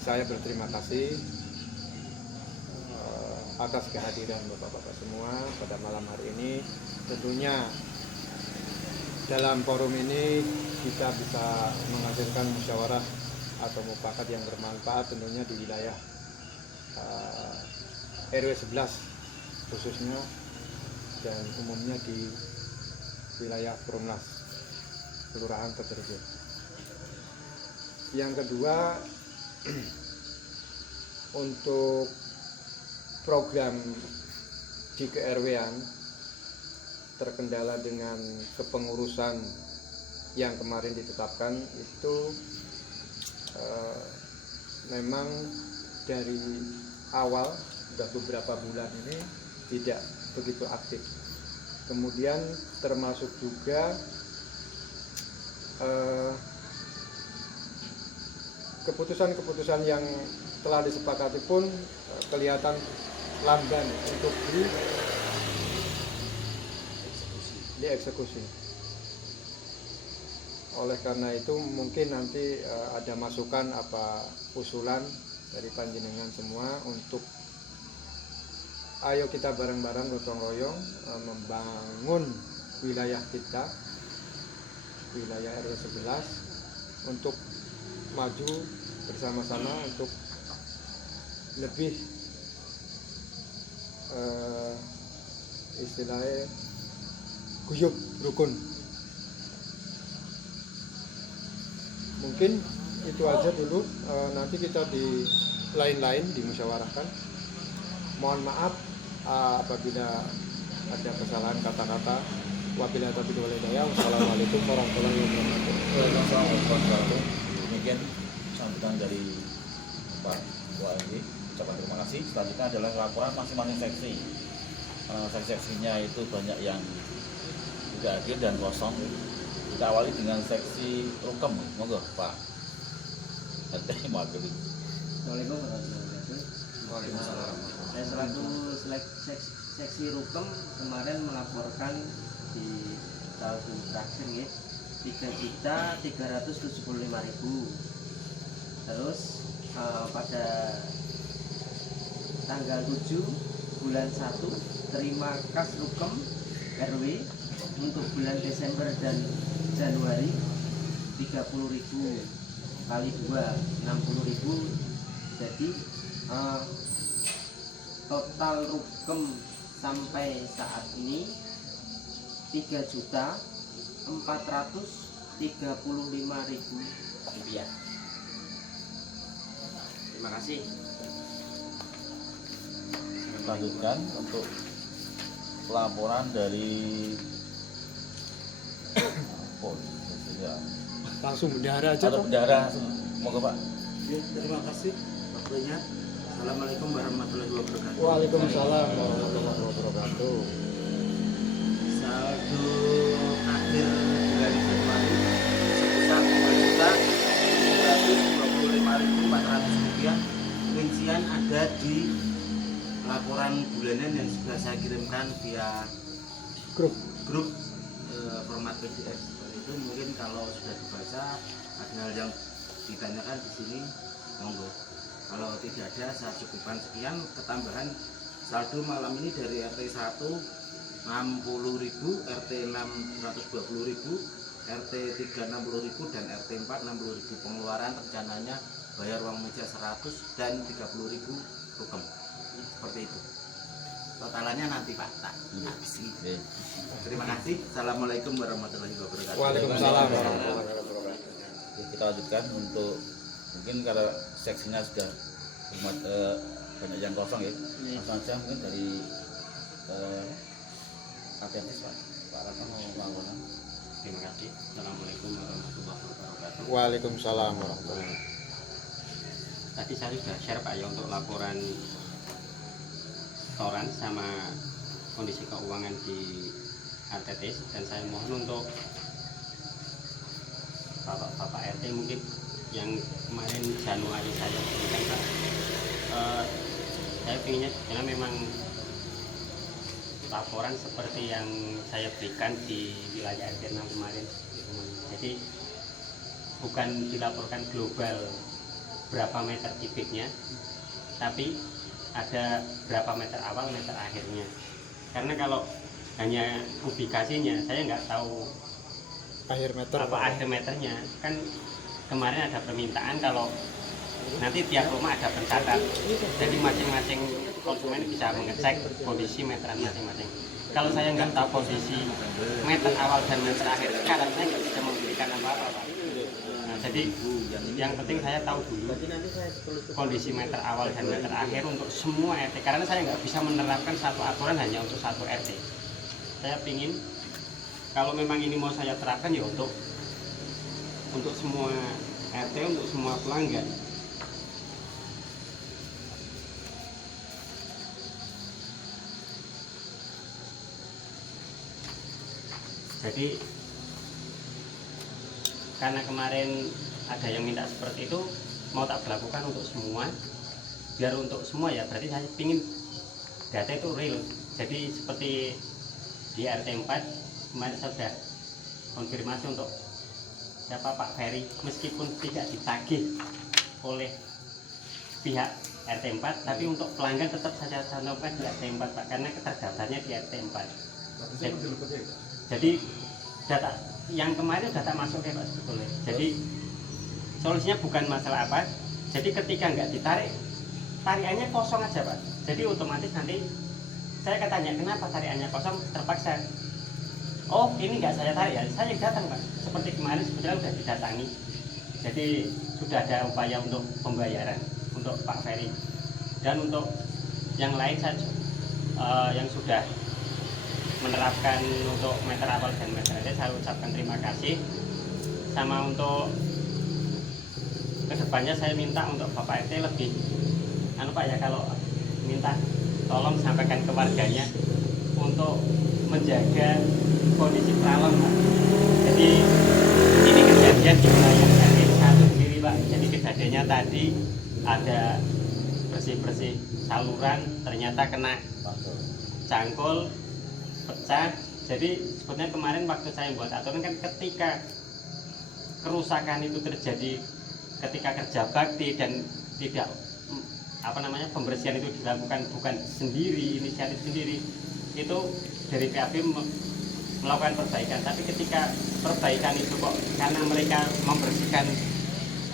Saya berterima kasih atas kehadiran Bapak-Bapak semua pada malam hari ini. Tentunya dalam forum ini kita bisa menghasilkan musyawarah atau mufakat yang bermanfaat tentunya di wilayah RW 11 khususnya dan umumnya di wilayah Perumnas Kelurahan Teterjo. Yang kedua, untuk program di ke-RW-an terkendala dengan kepengurusan yang kemarin ditetapkan itu memang dari awal sudah beberapa bulan ini tidak begitu aktif. Kemudian termasuk juga keputusan-keputusan yang telah disepakati pun kelihatan lamban untuk dieksekusi. Oleh karena itu mungkin nanti ada masukan apa usulan dari panjenengan semua untuk ayo kita bareng-bareng gotong royong membangun wilayah kita, wilayah RW 11 untuk maju bersama-sama untuk lebih istilahnya guyub rukun. Mungkin itu aja dulu, nanti kita di lain-lain dimusyawarahkan. Mohon maaf apabila ada kesalahan kata-kata. Wabillahi taufiq wal hidayah. Wassalamualaikum warahmatullahi wabarakatuh. Waalaikumsalam warahmatullahi wabarakatuh. Demikian sambutan dari Pak Wali. Ucapan terima kasih. Selanjutnya adalah laporan masing-masing seksi. Seksi-seksinya itu banyak yang tidak hadir dan kosong. Kita awali dengan seksi Rukem. Monggo Pak. Assalamualaikum warahmatullahi wabarakatuh. Waalaikumsalam. Saya selaku seksi Rukem kemarin melaporkan di tahun terakhir ya 3.375.000. Terus pada tanggal 7 bulan 1 terima kas Rukem RW untuk bulan Desember dan Januari 30.000 kali 2 60.000. Jadi total Rukem sampai saat ini 3.435.000 rupiah. Terima kasih. Lanjutkan untuk laporan dari ya. Langsung bendahara aja. Atau bendahara, monggo Pak. Terima kasih waktunya. Assalamualaikum warahmatullahi wabarakatuh. Waalaikumsalam warahmatullahi wabarakatuh. Saldo akhir bulan Februari sebesar 2.325.400 rupiah. Rincian ada di laporan bulanan yang sudah saya kirimkan via grup format PDF. Itu mungkin kalau sudah dibaca ada hal yang ditanyakan di sini, monggo. Kalau tidak ada, saya cukupkan sekian. Ketambahan saldo malam ini dari RT 1 60.000, RT 6 120.000, RT 3 60.000 dan RT 4 60.000. Pengeluaran rencananya bayar uang meja 100 dan 30.000 Rukem. Seperti itu. Totalannya nanti Pak tak habis ini. Terima kasih. Assalamualaikum warahmatullahi wabarakatuh. Waalaikumsalam warahmatullahi wabarakatuh. Kita lanjutkan untuk mungkin karena seksinya sudah banyak yang kosong ya. Langsung aja mungkin dari Atentis Pak. Pak Ratna mau melakukan. Terima kasih. Assalamualaikum warahmatullahi wabarakatuh. Waalaikumsalam warahmatullahi wabarakatuh. Tadi saya sudah share Pak ya untuk laporan setoran sama kondisi keuangan di Atentis, dan saya mohon untuk Bapak RT mungkin yang kemarin Januari saya berikan Pak, saya pinginnya karena memang laporan seperti yang saya berikan di wilayah RT 6 kemarin. Jadi bukan dilaporkan global berapa meter kubiknya, tapi ada berapa meter awal meter akhirnya. Karena kalau hanya kubikasinya saya nggak tahu Akhir meter apa akhir meternya. Kan kemarin ada permintaan kalau nanti tiap rumah ada pencatat, jadi masing-masing konsumen bisa mengecek kondisi meteran masing-masing. Kalau saya nggak tahu kondisi meter awal dan meter akhir, kadang saya nggak bisa memberikan apa-apa, Pak. Nah, jadi yang penting saya tahu dulu kondisi meter awal dan meter akhir untuk semua RT, karena saya nggak bisa menerapkan satu aturan hanya untuk satu RT. Saya pingin kalau memang ini mau saya terapkan ya untuk semua RT, untuk semua pelanggan. Jadi karena kemarin ada yang minta seperti itu, mau tak berlakukan untuk semua, biar untuk semua ya, berarti saya ingin data itu real. Jadi seperti di RT 4 kemarin saya sudah konfirmasi untuk siapa Pak Ferry, meskipun tidak ditagih oleh pihak RT 4, tapi untuk pelanggan tetap saya cantumkan di RT 4 Pak, karena keterdaftarnya di RT 4. Jadi data yang kemarin data masuk ya Pak sebetulnya. Jadi solusinya bukan masalah apa. Jadi ketika nggak ditarik, tarikannya kosong aja Pak. Jadi otomatis nanti saya katanya kenapa tarikannya kosong, terpaksa. Oh ini nggak saya tarik ya, saya datang Pak. Seperti kemarin sebetulnya sudah didatangi. Jadi sudah ada upaya untuk pembayaran untuk Pak Ferry, dan untuk yang lain saja yang sudah menerapkan untuk meter awal dan meter akhir, saya ucapkan terima kasih. Sama untuk kedepannya saya minta untuk Bapak RT lebih Pak ya, kalau minta tolong sampaikan ke warganya untuk menjaga kondisi pralon Pak. Jadi ini kejadian di wilayah RT 1 sendiri Pak. Jadi kejadiannya tadi ada bersih-bersih saluran, ternyata kena cangkul, pecah. Jadi sebetulnya kemarin waktu saya buat aturan kan ketika kerusakan itu terjadi ketika kerja bakti dan tidak pembersihan itu dilakukan bukan sendiri, inisiatif sendiri, itu dari PAB melakukan perbaikan. Tapi ketika perbaikan itu kok karena mereka membersihkan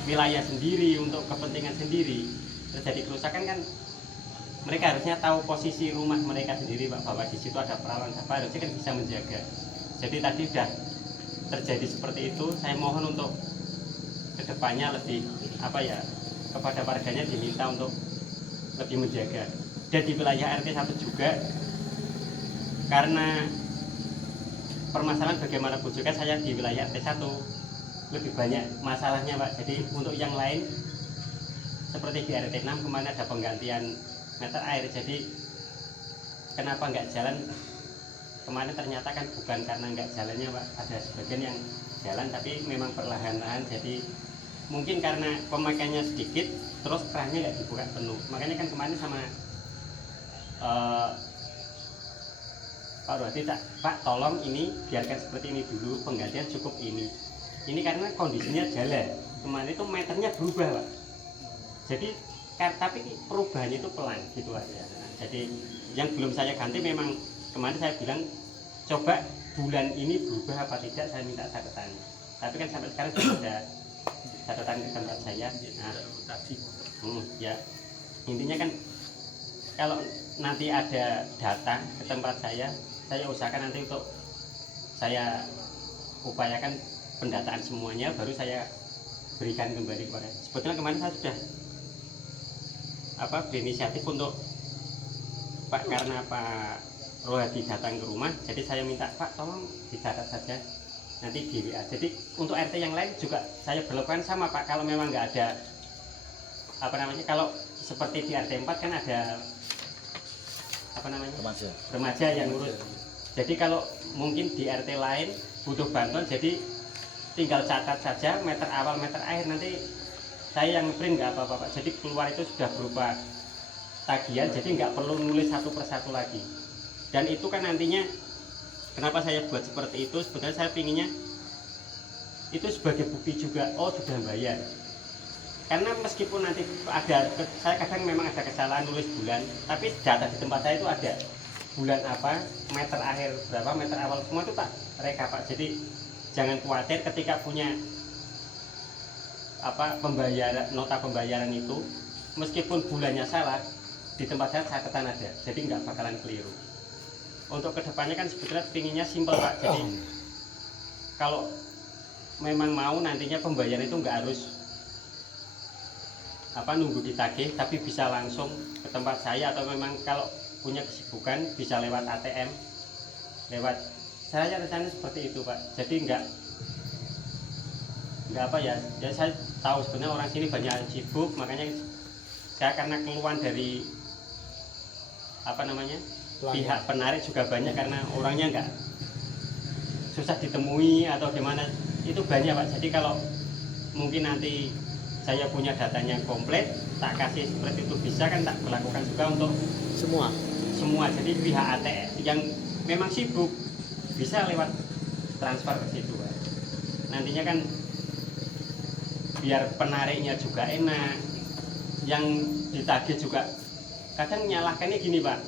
wilayah sendiri untuk kepentingan sendiri, terjadi kerusakan, kan mereka harusnya tahu posisi rumah mereka sendiri Pak, bahwa di situ ada perawan apa, harusnya kan bisa menjaga. Jadi tadi sudah terjadi seperti itu. Saya mohon untuk kedepannya lebih kepada warganya diminta untuk lebih menjaga. Dan di wilayah RT 1 juga, karena permasalahan bagaimanapun juga saya di wilayah RT 1 lebih banyak masalahnya Pak. Jadi untuk yang lain seperti di RT 6 kemarin ada penggantian meter air, jadi kenapa nggak jalan kemarin, ternyata kan bukan karena nggak jalannya Pak, ada sebagian yang jalan tapi memang perlahan-lahan. Jadi mungkin karena pemakaiannya sedikit, terus kerannya nggak dibuka penuh. Makanya kan kemarin sama Pak Rohadi, Pak tolong ini biarkan seperti ini dulu, penggantian cukup ini karena kondisinya jalan. Kemarin itu meternya berubah Pak, jadi tapi perubahannya itu pelan gitu aja. Nah, jadi yang belum saya ganti, memang kemarin saya bilang coba bulan ini berubah apa tidak, saya minta catatan. Tapi kan sampai sekarang sudah ada catatan ke tempat saya. Nah, ya intinya kan kalau nanti ada data ke tempat saya usahakan nanti untuk saya upayakan pendataan semuanya, baru saya berikan kembali kepada. Sebetulnya kemarin saya sudah berinisiatif untuk Pak, karena Pak Rohadi datang ke rumah, jadi saya minta Pak tolong dicatat saja nanti di WA. Jadi untuk RT yang lain juga saya berlakukan sama Pak. Kalau memang nggak ada kalau seperti di RT 4 kan ada remaja yang ngurus. Jadi kalau mungkin di RT lain butuh bantuan, jadi tinggal catat saja meter awal meter akhir, nanti saya yang print nggak apa-apa Pak. Jadi keluar itu sudah berupa tagihan, jadi nggak perlu nulis satu persatu lagi. Dan itu kan nantinya, kenapa saya buat seperti itu, sebetulnya saya pinginnya itu sebagai bukti juga, oh sudah bayar. karena meskipun nanti ada, saya kadang memang ada kesalahan nulis bulan, tapi data di tempat saya itu ada bulan apa, meter akhir berapa, meter awal semua itu tak rekap Pak. Jadi jangan khawatir ketika punya apa pembayaran, nota pembayaran itu meskipun bulannya salah di tempat saya catatan ada, jadi nggak bakalan keliru. Untuk kedepannya kan sebetulnya pinginnya simpel Pak, jadi kalau memang mau nantinya pembayaran itu nggak harus apa nunggu ditagih, tapi bisa langsung ke tempat saya, atau memang kalau punya kesibukan bisa lewat ATM, lewat saya rencana seperti itu Pak. Jadi nggak apa ya, ya saya tahu sebenarnya orang sini banyak yang sibuk, makanya saya karena keluhan dari apa namanya pihak penarik juga banyak, karena orangnya nggak susah ditemui atau gimana itu banyak Pak. Jadi kalau mungkin nanti saya punya datanya komplit, tak kasih seperti itu bisa kan, tak berlakukan juga untuk semua. Jadi pihak ATM yang memang sibuk bisa lewat transfer ke situ Pak. Nantinya kan biar penariknya juga enak, yang ditagih juga kadang nyalahkannya gini Pak,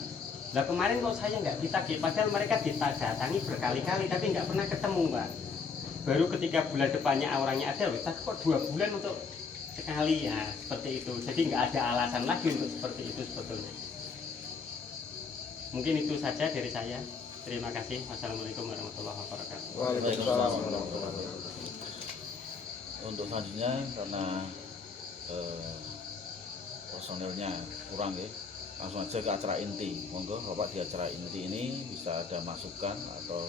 lah kemarin kok saya nggak ditagih, padahal mereka didatangi berkali-kali tapi nggak pernah ketemu Pak. Baru ketika bulan depannya orangnya ada, kok 2 bulan untuk sekali ya, seperti itu. Jadi nggak ada alasan lagi untuk seperti itu sebetulnya. Mungkin itu saja dari saya. Terima kasih. Wassalamualaikum warahmatullahi wabarakatuh. Waalaikumsalam warahmatullahi wabarakatuh. Untuk selanjutnya karena personilnya kurang ya, langsung aja ke acara inti. Monggo Bapak di acara inti ini bisa ada masukan atau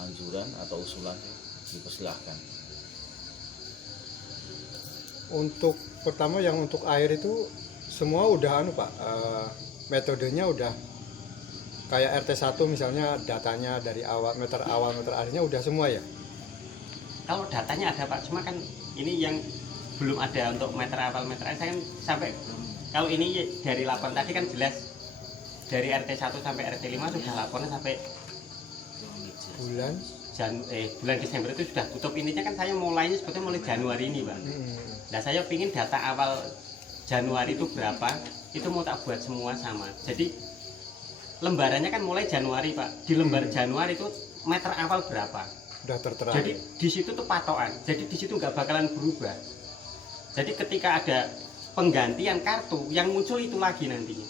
anjuran atau usulan, dipersilahkan. Untuk pertama yang untuk air itu semua udah Pak, metodenya udah kayak RT1 misalnya, datanya dari awal meter akhirnya udah semua ya. Kalau datanya ada Pak, cuma kan ini yang belum ada untuk meter awal meter akhir. Saya kan sampai kalau ini dari laporan tadi kan jelas dari RT1 sampai RT5 sudah laporan sampai bulan Desember itu sudah tutup. Ininya kan saya mulainya sebetulnya mulai Januari ini Pak. Nah saya pingin data awal Januari itu berapa, itu mau tak buat semua sama. Jadi lembarannya kan mulai Januari Pak. Di lembar Januari itu meter awal berapa. Udah tertera. Jadi di situ tuh patokan. Jadi di situ nggak bakalan berubah. Jadi ketika ada penggantian kartu, yang muncul itu lagi nantinya.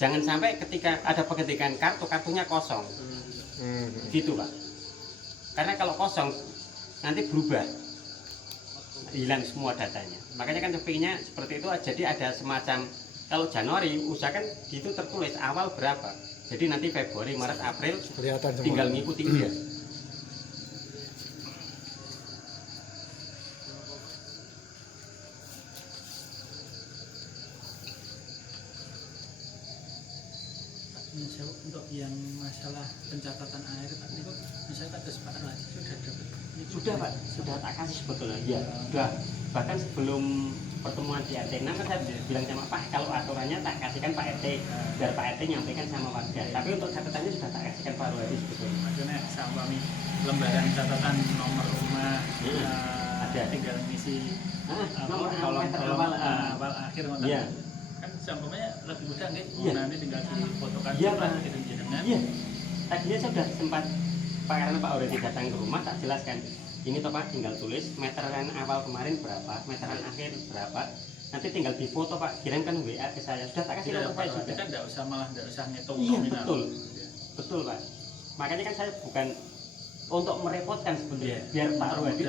Jangan sampai ketika ada penggantian kartu, kartunya kosong. Gitu Pak. Karena kalau kosong nanti berubah, hilang semua datanya. Makanya kan kepinginnya seperti itu. Jadi ada semacam, kalau Januari usahakan itu tertulis awal berapa, jadi nanti Februari, Maret, April kelihatan semua. tinggal ngikuti dia. Untuk yang masalah pencatatan air Pak, itu misalnya ada sepakat lagi Sudah Pak, sudah tak kasih sebetulnya. Ya, sudah. Bahkan sebelum pertemuan di RT 6 kan saya bilang sama Pak, kalau aturannya tak kasihkan Pak RT, biar Pak RT nyampaikan sama warga. Tapi untuk catatannya sudah tak kasihkan Pak Ruhadi sebetulnya. Maksudnya sama lembaran catatan nomor rumah, ada, tinggal ngisi nomor kolom awal akhir iya. Kan sampainya lebih mudah nggih. Iya. Nanti tinggal difotokan Iya, Pak. dengan Iya. Tadinya saya sudah sempat Pak, karena Pak Ruhadi datang ke rumah, tak jelaskan. Ini toh Pak, tinggal tulis meteran awal kemarin berapa, meteran akhir berapa. Nanti tinggal difoto Pak, kirimkan WA ke saya. Sudah tak kasih nomor saya juga. Kan enggak usah ngitung Iya, nominal. betul. Betul Pak. Makanya kan saya bukan untuk merepotkan sebenarnya, biar Pak Ruhadi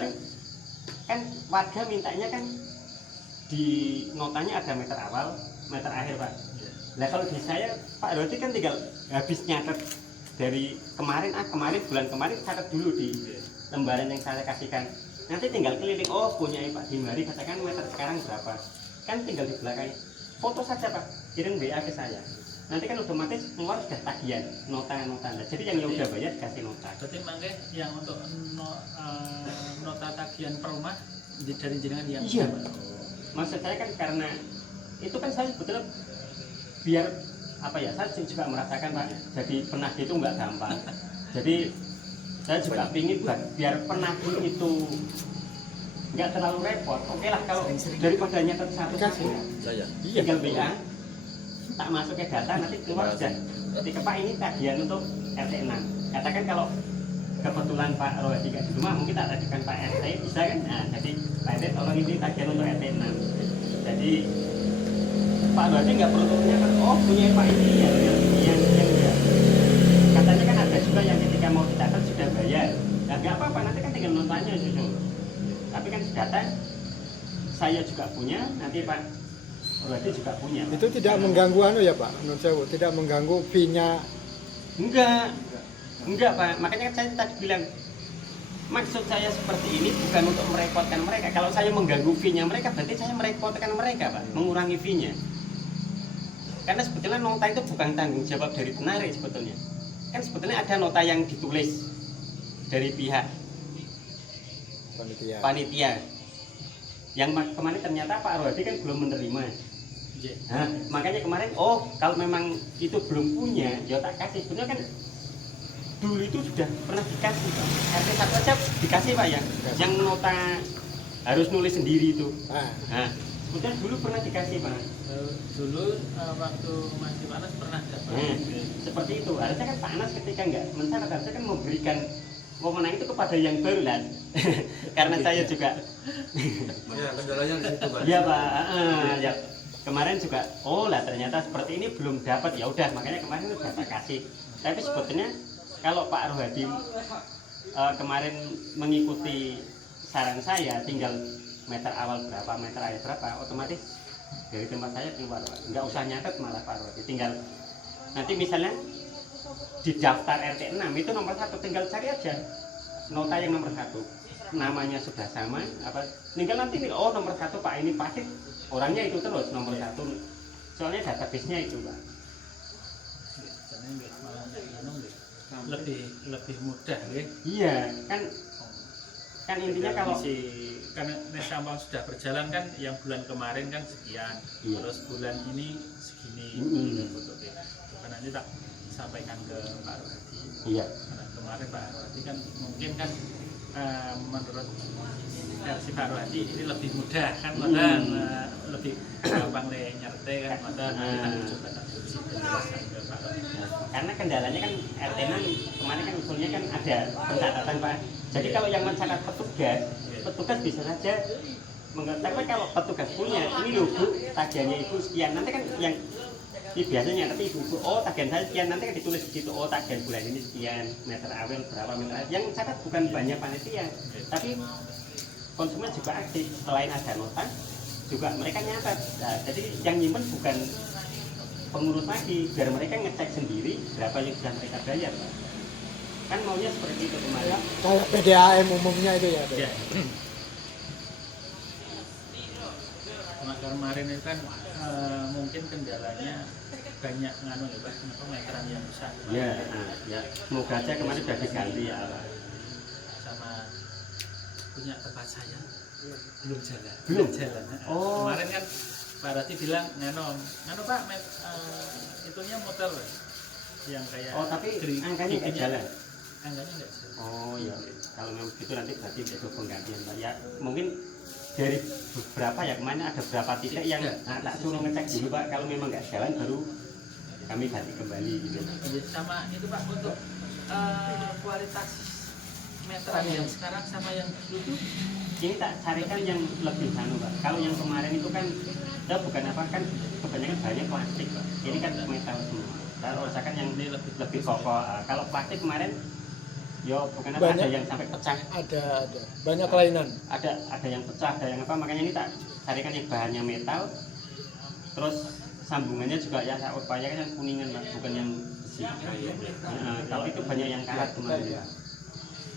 kan warga mintanya kan di notanya ada meter awal, meter akhir Pak. Nah kalau di saya Pak Ruhadi kan tinggal habis nyatet dari kemarin, bulan kemarin catat dulu di lembaran yang saya kasihkan. Nanti tinggal keliling, oh punya Pak Dimari katakan meter sekarang berapa. Kan tinggal di belakangnya foto saja Pak, kirim WA ke saya. Nanti kan otomatis keluar sudah tagihan, nota-nota. Jadi yang udah bayar kasih nota. Berarti mangke yang untuk nota tagihan per rumah dari jenengan yang iya. Maksud saya kan karena itu kan saya sebetulnya biar apa ya, saya juga merasakan Pak, jadi penagih itu nggak gampang. Jadi saya juga ingin biar penagih itu nggak terlalu repot. Oke lah kalau daripada nyatet satu Kasih. Saya. tinggal WA, tak masuk ke data nanti keluar sudah. Ketika Pak ini tagihan untuk RT 6. Katakan kalau kebetulan Pak Rohadi nggak di rumah, mungkin tak ajukan Pak RT, bisa kan? Nah, jadi Pak RT tolong ini tagihan untuk RT 6. Jadi Pak Rohadi nggak perlu menanyakan, oh punya Pak ini ya, yang enggak. Katanya kan ada juga yang ketika mau dicatat sudah bayar. Nah, nggak apa-apa, nanti kan tinggal notanya susul. Tapi kan data saya juga punya, nanti Pak Rohadi juga punya. Itu tidak mengganggu ya Pak, menurut saya tidak mengganggu fee-nya. Enggak Pak, makanya saya tadi bilang maksud saya seperti ini bukan untuk merepotkan mereka. Kalau saya mengganggu fee-nya mereka, berarti saya merepotkan mereka Pak, mengurangi fee-nya. Karena sebetulnya nota itu bukan tanggung jawab dari penarik sebetulnya. Kan sebetulnya ada nota yang ditulis dari pihak panitia. Yang kemarin ternyata Pak Rohadi kan belum menerima. Nah, makanya kemarin, oh kalau memang itu belum punya, ya tak kasih. Sebenarnya kan dulu itu sudah pernah dikasih Pak. RT 1 aja dikasih Pak ya. Yang nota harus nulis sendiri itu. Nah, sebetulnya dulu pernah dikasih Pak. Dulu waktu masih panas pernah dapat. Seperti itu. Harusnya kan panas ketika nggak mencatat, harusnya kan memberikan wewenang itu kepada yang baru kan. Karena saya juga. Ya, kendalanya di situ Pak. Iya Pak. Ya. Kemarin juga, oh lah ternyata seperti ini belum dapat, ya udah makanya kemarin udah tak kasih. Tapi sebetulnya kalau Pak Rohadi kemarin mengikuti saran saya, tinggal meter awal berapa, meter akhir berapa, otomatis dari tempat saya keluar Pak. Nggak usah nyatet malah Pak Rohadi, tinggal nanti misalnya di daftar RT 6 itu nomor 1, tinggal cari aja nota yang nomor 1, namanya sudah sama, apa tinggal nanti oh nomor 1 Pak ini pasti orangnya itu terus nomor 1, soalnya database-nya itu Pak. Malah lebih mudah ya. Iya kan intinya kalau karena sampah sudah berjalan kan, yang bulan kemarin kan sekian, iya. Terus bulan ini segini. Nanti tak sampaikan ke Pak Rohadi. Iya. Karena kemarin Pak Rohadi kan mungkin kan menurut versi Pak Rohadi ini lebih mudah kan, lebih gampang nyerte kan, maka kita coba penjelasan ke Pak Rohadi. Karena kendalanya kan RT 6 kemarin kan usulnya kan ada pencatatan Pak. Jadi kalau yang mencatat petugas bisa saja tapi kalau petugas punya ini loh Bu, tagihannya Ibu sekian, nanti kan yang biasanya nanti Ibu, oh tagihan saya sekian, nanti kan ditulis di situ, oh tagihan bulan ini sekian, meter awal berapa meter awal. Yang catat bukan banyak panitia, tapi konsumen juga aktif. Selain ada nota, juga mereka nyatat. Nah, jadi yang nyimpen bukan pengurus lagi, biar mereka ngecek sendiri berapa yang sudah mereka bayar Pak. Kan maunya seperti itu kemarin. Kayak PDAM umumnya itu ya. Ya. Maka kemarin itu kan mungkin kendalanya banyak nganu ya Pak, meteran yang besar. Ya, semoga aja kemarin sudah diganti ya. Sama punya tempat saya belum jalan. Belum jalan. Oh. Kemarin kan Pak Rati bilang nganu Pak, itunya motor yang kayak. Oh tapi angkanya nggak jalan. Angkanya nggak jalan. Oh iya, kalau memang gitu nanti berarti besok penggantian Pak. Ya mungkin dari beberapa ya kemarin ada beberapa titik yang tak suruh ngecek dulu Pak, kalau memang nggak jalan baru kami ganti kembali gitu. Sama itu Pak, untuk kualitas meteran yang sekarang sama yang dulu ini tak carikan yang lebih anu Pak. Kalau yang kemarin itu kan ya bukan apa kan kebanyakan banyak plastik Pak. Ini kan metal semua. Kalau rasakan yang ini lebih kokoh. Kalau plastik kemarin yo bukan apa ada yang sampai pecah. Ada banyak kelainan. Ada yang pecah, ada yang apa, makanya ini tak carikan yang bahannya metal. Terus sambungannya juga ya saya upayakan yang kuningan Pak, bukan yang besi. Kalau itu banyak yang karat kemarin ya.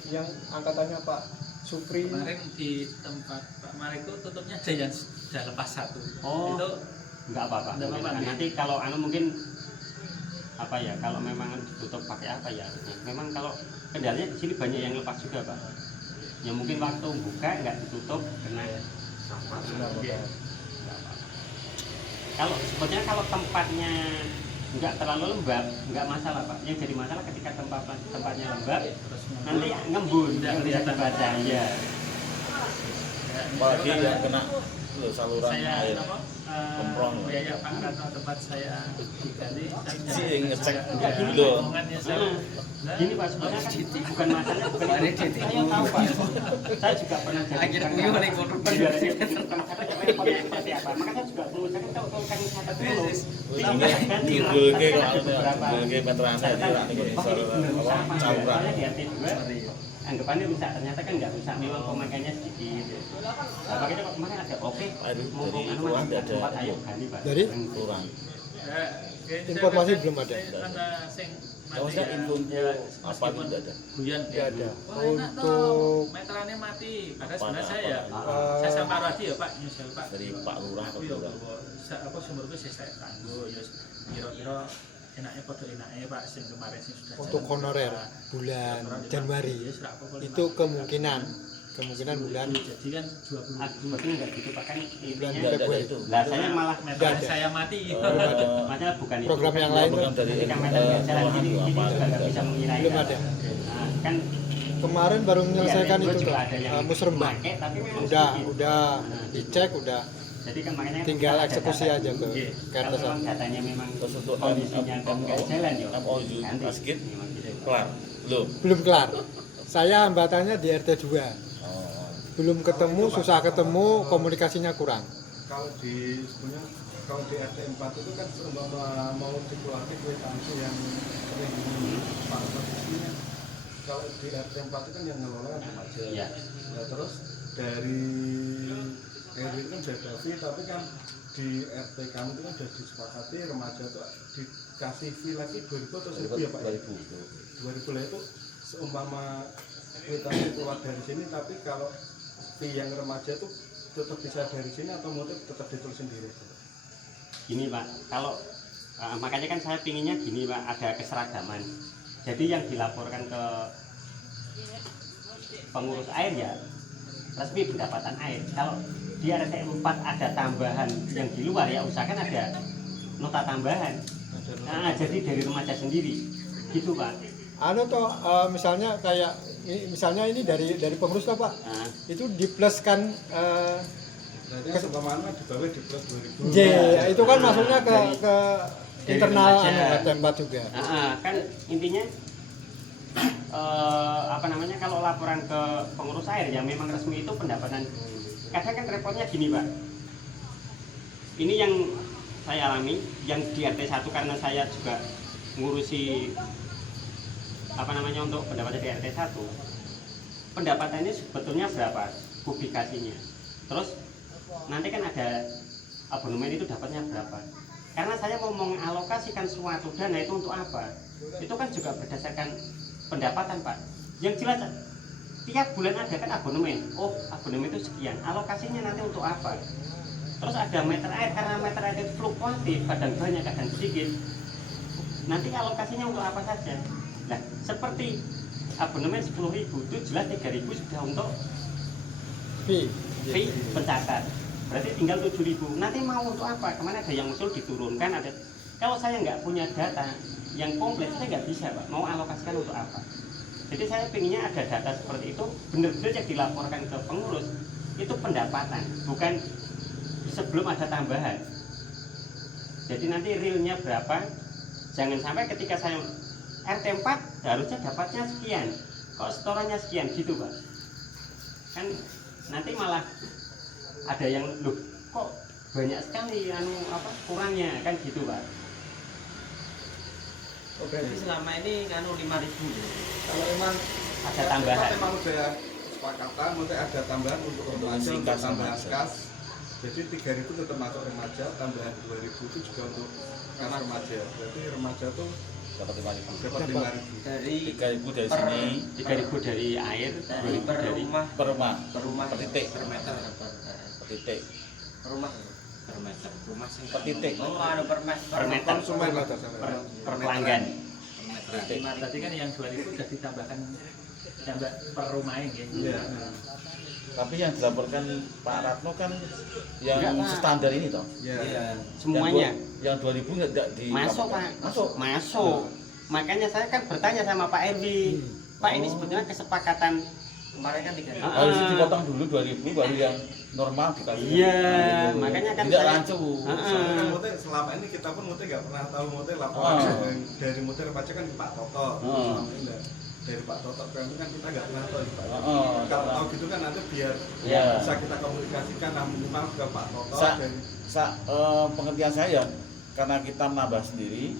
Yang angkatannya Pak Supri kemarin di tempat Pak Mariko tutupnya ada yang sudah lepas satu. Oh, itu nggak apa-apa. Nanti kalau mungkin apa ya, kalau memang ditutup pakai apa ya, memang kalau kendalanya di sini banyak yang lepas juga Pak. Ya mungkin waktu buka nggak ditutup kena sampah. Kalau sebetulnya kalau tempatnya nggak terlalu lembab nggak masalah Pak. Yang jadi masalah ketika tempatnya lembab nanti ngembun, nggak bisa terbaca ya. apalagi yang kena saluran saya air apa Kemprong. biaya Pak Ratno tempat saya digali Cici yang ngecek Enggak, gini, dulu. omongannya saya Gini Pak, sebenarnya kan bukan masalahnya bukan itu. Saya tahu Pak. Saya juga pernah jadi penjualan seperti apa. Maka saya juga mengusahakan kalau kan catat dulu. Ini timbul ke kalau timbul ke meterannya di orang ini apa cauran. Soalnya di RT 2 anggapannya rusak, ternyata kan nggak rusak, memang pemakaiannya sedikit. Nah, makanya kok kemarin ada oke, Aduh, mumpung dari anu luar masih nggak ada. tempat, ayo ganti Pak. Dari? Kurang. Informasi belum ada. Kalau saya info apa itu tidak ada. Guyon Tidak ada. Oh, enak Untuk toh, meterannya mati. Padahal sebenarnya saya ya, saya eh, sama Rati ya Pak, nyusul Pak. Dari Pak Lurah atau Aku ya, Lurah. apa sumberku saya tangguh, ya kira-kira enaknya pada enaknya Pak, sing kemarin sing sudah untuk jalan. honorer bulan Januari Ya, serak apa, itu kemungkinan bulan jadi kan 20 Sebetulnya nggak gitu Pak, kan bulan intinya. Tidak ada Februari. itu. Lah saya malah meteran ada. saya mati. masalah bukan itu. Program yang lain Program dari Ketika meter nggak jalan ini juga nggak bisa mengira. belum ada. Nah, kan Kemarin baru menyelesaikan di RT 2 itu juga tuh, ada yang musrembang. pakai, tapi memang Udah sedikit. dicek, udah Jadi kan makanya tinggal ada eksekusi data. aja ke Kalau RT memang 1. datanya memang Terus untuk kondisinya nggak jalan yo. MOU Ganti. Asgit Memang gitu. kelar. Belum. Belum kelar. Saya hambatannya di RT 2. Oh. Belum ketemu, susah ketemu, komunikasinya kurang. Kalau di sebenarnya kalau di RT 4 itu kan seumpama mau dikeluarkan kwitansi yang sering Pak posisinya kalau di RT 4 itu kan yang ngelola kan remaja. Iya. Nah, terus dari RW itu kan sudah ada fee, tapi kan di RT kami itu kan sudah disepakati remaja itu dikasih fee lagi 2000 atau 1000 ya Pak? 2000 lah itu seumpama kwitansi keluar dari sini, tapi kalau fee yang remaja itu tetap bisa dari sini atau mau tetap ditulis sendiri? Gini Pak, kalau makanya kan saya pinginnya gini Pak, ada keseragaman. Jadi yang dilaporkan ke pengurus air ya resmi pendapatan air. Kalau di RT 4 ada tambahan yang di luar ya usahakan ada nota tambahan. Nah, jadi dari remaja sendiri, gitu Pak. Anu toh misalnya kayak misalnya ini dari pengurus toh Pak, Nah, itu dipluskan Berarti kan seumpama di bawah di plus 2000. itu kan masuknya ke dari internal remaja. anu RT 4 juga. kan intinya apa namanya kalau laporan ke pengurus air yang memang resmi itu pendapatan. Kadang kan repotnya gini Pak. Ini yang saya alami, yang di RT 1 karena saya juga ngurusi apa namanya untuk pendapatan di RT 1. Pendapatannya sebetulnya berapa publikasinya. Terus nanti kan ada abonemen itu dapatnya berapa. Karena saya mau mengalokasikan suatu dana itu untuk apa? Itu kan juga berdasarkan pendapatan Pak. Yang jelas tiap bulan ada kan abonemen. Oh abonemen itu sekian. Alokasinya nanti untuk apa? Terus ada meter air, karena meter air itu fluktuatif, kadang banyak, kadang sedikit. Nanti alokasinya untuk apa saja? Nah seperti abonemen 10.000 itu jelas 3.000 sudah untuk Fee. fee pencatat. Berarti tinggal 7.000. Nanti mau untuk apa? Kemana ada yang usul diturunkan ada. Kalau saya nggak punya data yang komplit, saya nggak bisa Pak. Mau alokasikan untuk apa? Jadi saya pinginnya ada data seperti itu, benar-benar yang dilaporkan ke pengurus itu pendapatan, bukan sebelum ada tambahan. Jadi nanti realnya berapa? Jangan sampai ketika saya RT 4 harusnya dapatnya sekian, kok setorannya sekian gitu Pak. Kan nanti malah ada yang loh kok banyak sekali kurangnya kan gitu Pak. Oh, berarti selama ini nganu 5.000 ya? Kalau emang Ada tambahan. Memang udah kesepakatan, mesti ada tambahan untuk remaja, untuk tambahan kas. Jadi 3.000 tetap masuk remaja, tambahan 2.000 itu juga untuk kas remaja. Berarti remaja tuh Dapat 5.000. dapat 5.000. Dari 3.000 dari per- sini 3.000 dari air, dari 2.000 per dari rumah per rumah. per rumah Per titik. per meter Per titik. per rumah per meter rumah sing Per titik. oh ada per meter Per meter. Konsumen lah dasarnya. per pelanggan. per meter Tadi kan yang 2.000 sudah ditambahkan tambah per rumah ya. Iya. Tapi yang dilaporkan Pak Ratno kan yang Enggak, Pak. standar ini toh. Iya. iya Semuanya Yang 2.000 enggak di masuk Pak. Masuk. Makanya saya kan bertanya sama Pak Erwi. Pak ini sebetulnya kesepakatan Kemarin kan 3.000. Harus dipotong dulu 2.000 baru yang normal dikasih. Iya, Gitu. makanya kan tidak saya- rancu. Soalnya kan Mote selama ini kita pun Mote nggak pernah tahu Mote laporan dari Mote pajak kan Pak Toto. Selama ini nggak. Dari Pak Toto kan kita nggak pernah tahu Pak. Kalau tahu gitu kan nanti biar Iya. bisa kita komunikasikan minimal ke Pak Toto dan Pengertian saya karena kita menambah sendiri,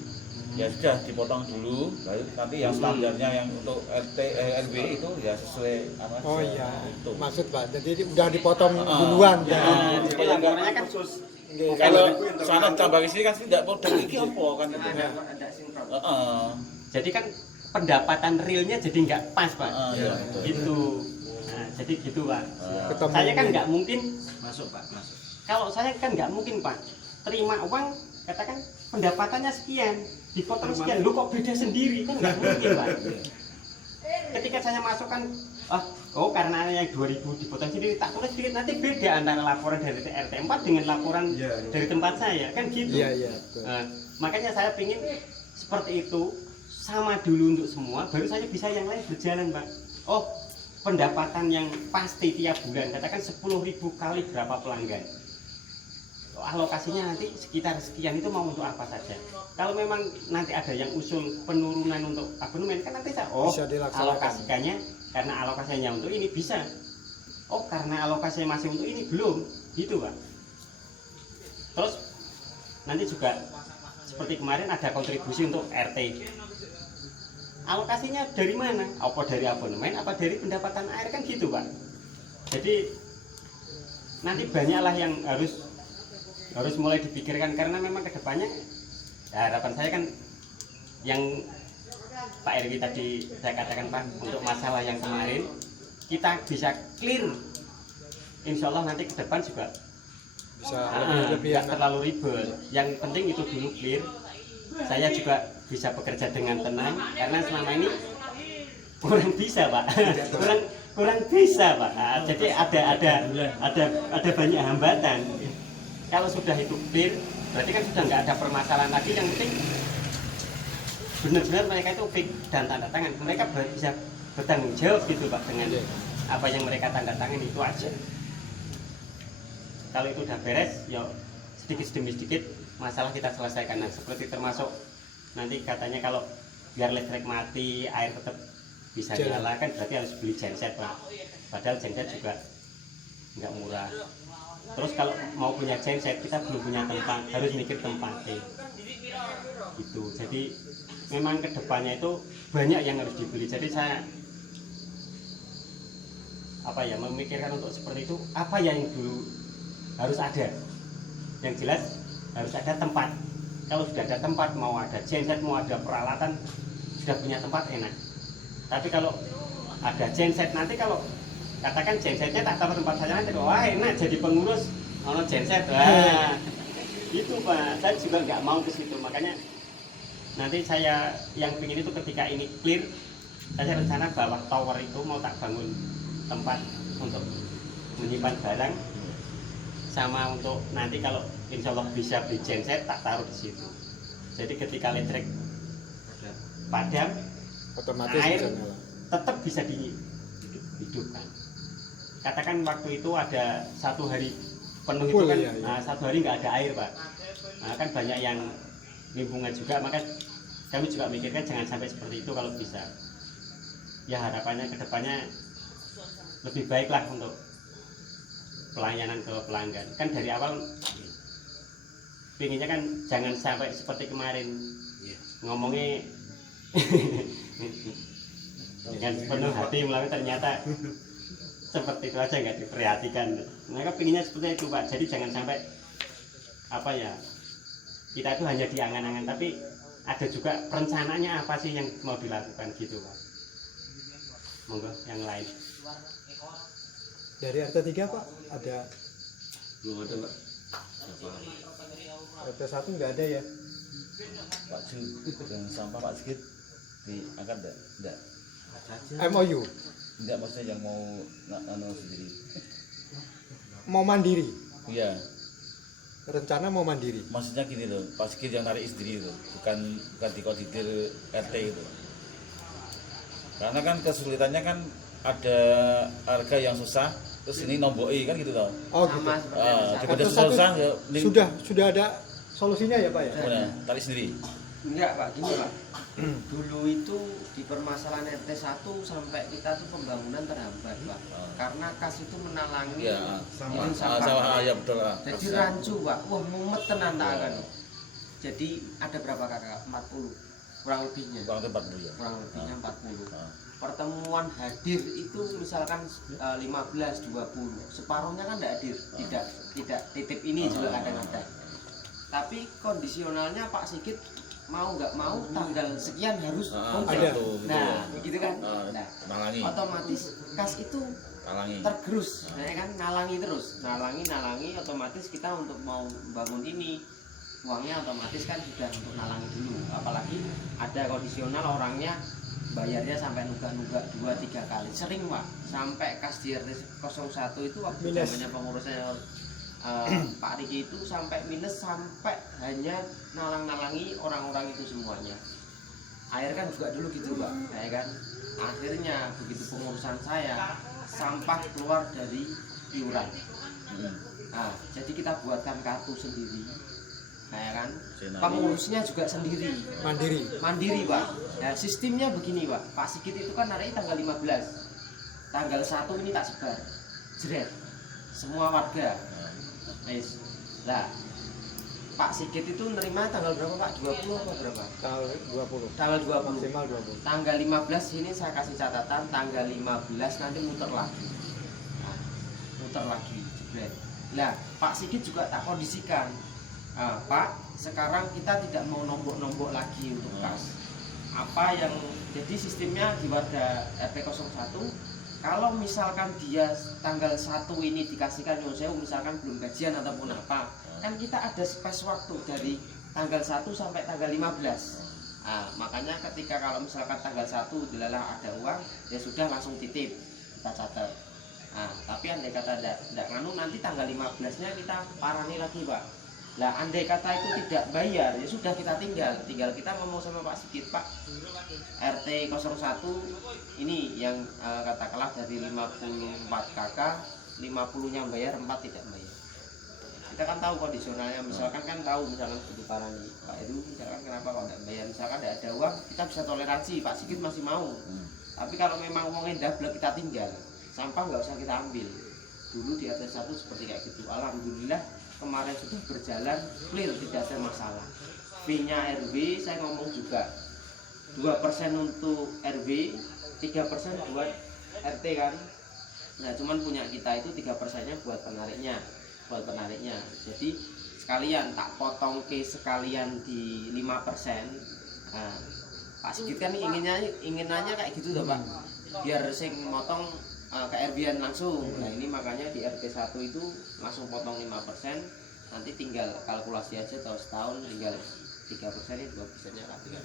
ya sudah dipotong dulu, lalu nanti yang standarnya yang untuk RW itu ya sesuai apa Oh aja, iya, itu. maksud Pak. Jadi udah dipotong duluan. Ya, Jadi jadi laporannya kan nggih, kalau sana tambah sini kan tidak potong iki apa kan itu. Ada sinkron. jadi kan pendapatan realnya jadi nggak pas Pak. Iya, betul. Gitu. Nah, jadi gitu Pak. ketemu Saya kan nggak mungkin, Masuk Pak, masuk. kalau saya kan nggak mungkin Pak terima uang katakan pendapatannya sekian dipotong sekian, lu kok beda sendiri, kan nggak mungkin Pak. Ketika saya masukkan karena yang 2.000 dipotong sendiri, tak tulis sedikit, nanti beda antara laporan dari RT 4 dengan laporan dari tempat saya, kan gitu. Iya, iya. Betul. Nah, makanya saya ingin seperti itu, sama dulu untuk semua, baru saya bisa yang lain berjalan Pak. Oh, pendapatan yang pasti tiap bulan, katakan 10.000 kali berapa pelanggan, alokasinya nanti sekitar sekian, itu mau untuk apa saja. Kalau memang nanti ada yang usul penurunan untuk abonemen, kan nanti saya Bisa dilaksanakan. alokasikannya karena alokasinya untuk ini bisa. Oh, karena alokasinya masih untuk ini belum, gitu Pak. Terus nanti juga seperti kemarin ada kontribusi untuk RT. Alokasinya dari mana? Apa dari abonemen, apa dari pendapatan air, kan gitu Pak. Jadi nanti banyaklah yang harus mulai dipikirkan, karena memang kedepannya ya, harapan saya kan yang Pak Erwi tadi saya katakan Pak, untuk masalah yang kemarin kita bisa clear, insya Allah nanti ke depan juga Bisa lebih tidak enak. terlalu ribet. Yang penting itu dulu clear. Saya juga bisa bekerja dengan tenang, karena selama ini kurang bisa Pak, kurang bisa Pak. Nah, jadi ada banyak hambatan. Kalau sudah itu clear, berarti kan sudah nggak ada permasalahan lagi. Yang penting benar-benar mereka itu fix dan tanda tangan. Mereka bisa bertanggung jawab gitu Pak dengan apa yang mereka tanda tangan, itu aja. Kalau itu udah beres, ya sedikit demi sedikit masalah kita selesaikan. Nah, seperti termasuk nanti katanya kalau biar listrik mati, air tetap bisa nyala, kan berarti harus beli genset Pak. Padahal genset juga nggak murah. Terus kalau mau punya genset, kita belum punya tempat, harus mikir tempatnya. Gitu. Jadi memang kedepannya itu banyak yang harus dibeli. Jadi saya memikirkan untuk seperti itu, apa yang dulu harus ada. Yang jelas harus ada tempat. Kalau sudah ada tempat, mau ada genset, mau ada peralatan, sudah punya tempat enak. Tapi kalau ada genset, nanti kalau katakan gensetnya tak tahu tempat saja, nanti wah enak jadi pengurus ono genset. Wah, itu Pak, saya juga nggak mau ke situ. Makanya nanti saya yang ingin itu ketika ini clear, saya rencana bawah tower itu mau tak bangun tempat untuk menyimpan barang, sama untuk nanti kalau insya Allah bisa beli genset tak taruh di situ. Jadi ketika listrik padam, Otomatis air bisa nyala. tetap bisa dihidupkan. Katakan waktu itu ada 1 hari penuh itu Full, kan, iya, iya. Nah, 1 hari nggak ada air Pak. Nah, kan banyak yang lingkungan juga, maka kami juga mikirkan jangan sampai seperti itu kalau bisa. Ya harapannya kedepannya lebih baiklah untuk pelayanan ke pelanggan. Kan dari awal pinginnya kan jangan sampai seperti kemarin ngomongnya dengan penuh hati melalui ternyata seperti itu aja, nggak diperhatikan. Mereka pinginnya seperti itu Pak. Jadi jangan sampai kita itu hanya diangan-angan, tapi ada juga rencananya apa sih yang mau dilakukan gitu Pak. Monggo yang lain. Dari RT 3 Pak ada? Belum ada Pak. RT 1 nggak ada ya? Pak Ju dengan sampah Pak Sigit diangkat enggak? MOU Enggak, maksudnya yang mau sendiri. mau mandiri, Iya, rencana mau mandiri. maksudnya gini loh, Pak Sigit yang narik sendiri loh, bukan dikoorditir RT itu. Karena kan kesulitannya kan ada harga yang susah terus ini nomboki kan gitu toh. Oh gitu. Sama seperti Di yang kota Satu-satu susah ya ini Sudah ada solusinya ya Pak ya? punya tarik sendiri. Enggak Pak, gini Pak. Dulu itu di permasalahan RT 1 sampai kita tuh pembangunan terhambat Pak. Karena kas itu menalangi Ya, ini sama ya betul lah. Jadi rancu Pak, wah mumet tenan tak kan. Jadi ada berapa kakak? 40 kurang lebihnya. Kurang lebih 40 ya. Kurang lebihnya 40. Ah. Pertemuan hadir itu misalkan 15 20. Separuhnya kan tidak hadir, tidak titip ini juga kadang-kadang. Tapi kondisionalnya Pak Sigit mau nggak mau tanggal sekian harus komplit. Ada. Gitu. Nah, begitu kan. Nah, Nalangi. otomatis kas itu Nalangi. tergerus, ya kan, nalangi terus, nalangi, otomatis kita untuk mau bangun ini uangnya otomatis kan sudah untuk nalangi dulu. Apalagi ada kondisional orangnya bayarnya sampai nunggak 2-3 kali, sering Pak, sampai kas di RT 01 itu waktu Minus. zamannya pengurusnya Pak Riki itu sampai minus, sampai hanya nalangi orang-orang itu semuanya. Air kan juga dulu gitu Pak, ya kan. Akhirnya begitu pengurusan saya, sampah keluar dari iuran. Nah, jadi kita buatkan kartu sendiri, ya kan. Pengurusnya juga sendiri, mandiri Pak. Nah, sistemnya begini Pak, Pak Sigit itu kan hari ini tanggal 15, tanggal 1 ini tak sebar, jeret semua warga. Nah, Pak Sigit itu nerima tanggal berapa Pak? 20 atau berapa? Tanggal 20. Tanggal 20. Maksimal 20. Tanggal 15 ini saya kasih catatan, tanggal 15 nanti muter lagi. Nah, muter lagi, jebret. Nah, Pak Sigit juga tak kondisikan. Pak, sekarang kita tidak mau nombok-nombok lagi untuk kas. Apa yang jadi sistemnya di warga RT 01, kalau misalkan dia tanggal 1 ini dikasihkan Yoseu, misalkan belum gajian ataupun apa, kan kita ada space waktu dari tanggal 1 sampai tanggal 15. Nah, makanya ketika kalau misalkan tanggal 1 dilalah ada uang, ya sudah langsung titip, kita catat. Nah, tapi andai kata tidak nganu, nanti tanggal 15-nya kita parani lagi Pak. Lah andai kata itu tidak bayar, ya sudah kita tinggal kita ngomong sama Pak Sigit, Pak, RT 01 ini yang katakanlah dari 54 kakak, 50-nya bayar, 4 tidak bayar. Kita kan tahu kondisionalnya, misalkan kan tahu, misalkan begitu parani Pak itu, misalkan kenapa kok tidak bayar, misalkan tidak ada uang, kita bisa toleransi, Pak Sigit masih mau. Tapi kalau memang uangnya double, kita tinggal, sampah nggak usah kita ambil. Dulu di RT 1 seperti kayak gitu. Alhamdulillah kemarin sudah berjalan clear, tidak ada masalah. Fee-nya RW saya ngomong juga 2% untuk RW, 3% buat RT kan. Nah cuman punya kita itu 3%-nya buat penariknya. Jadi sekalian tak potong ke sekalian di 5%. Nah, Pak Sigit kan inginannya kayak gitu tuh Pak, biar sing motong ke RW-an langsung. Nah ini makanya di RT 1 itu langsung potong 5%, nanti tinggal kalkulasi aja, atau setahun tinggal 3%, 2%-nya lagi kan.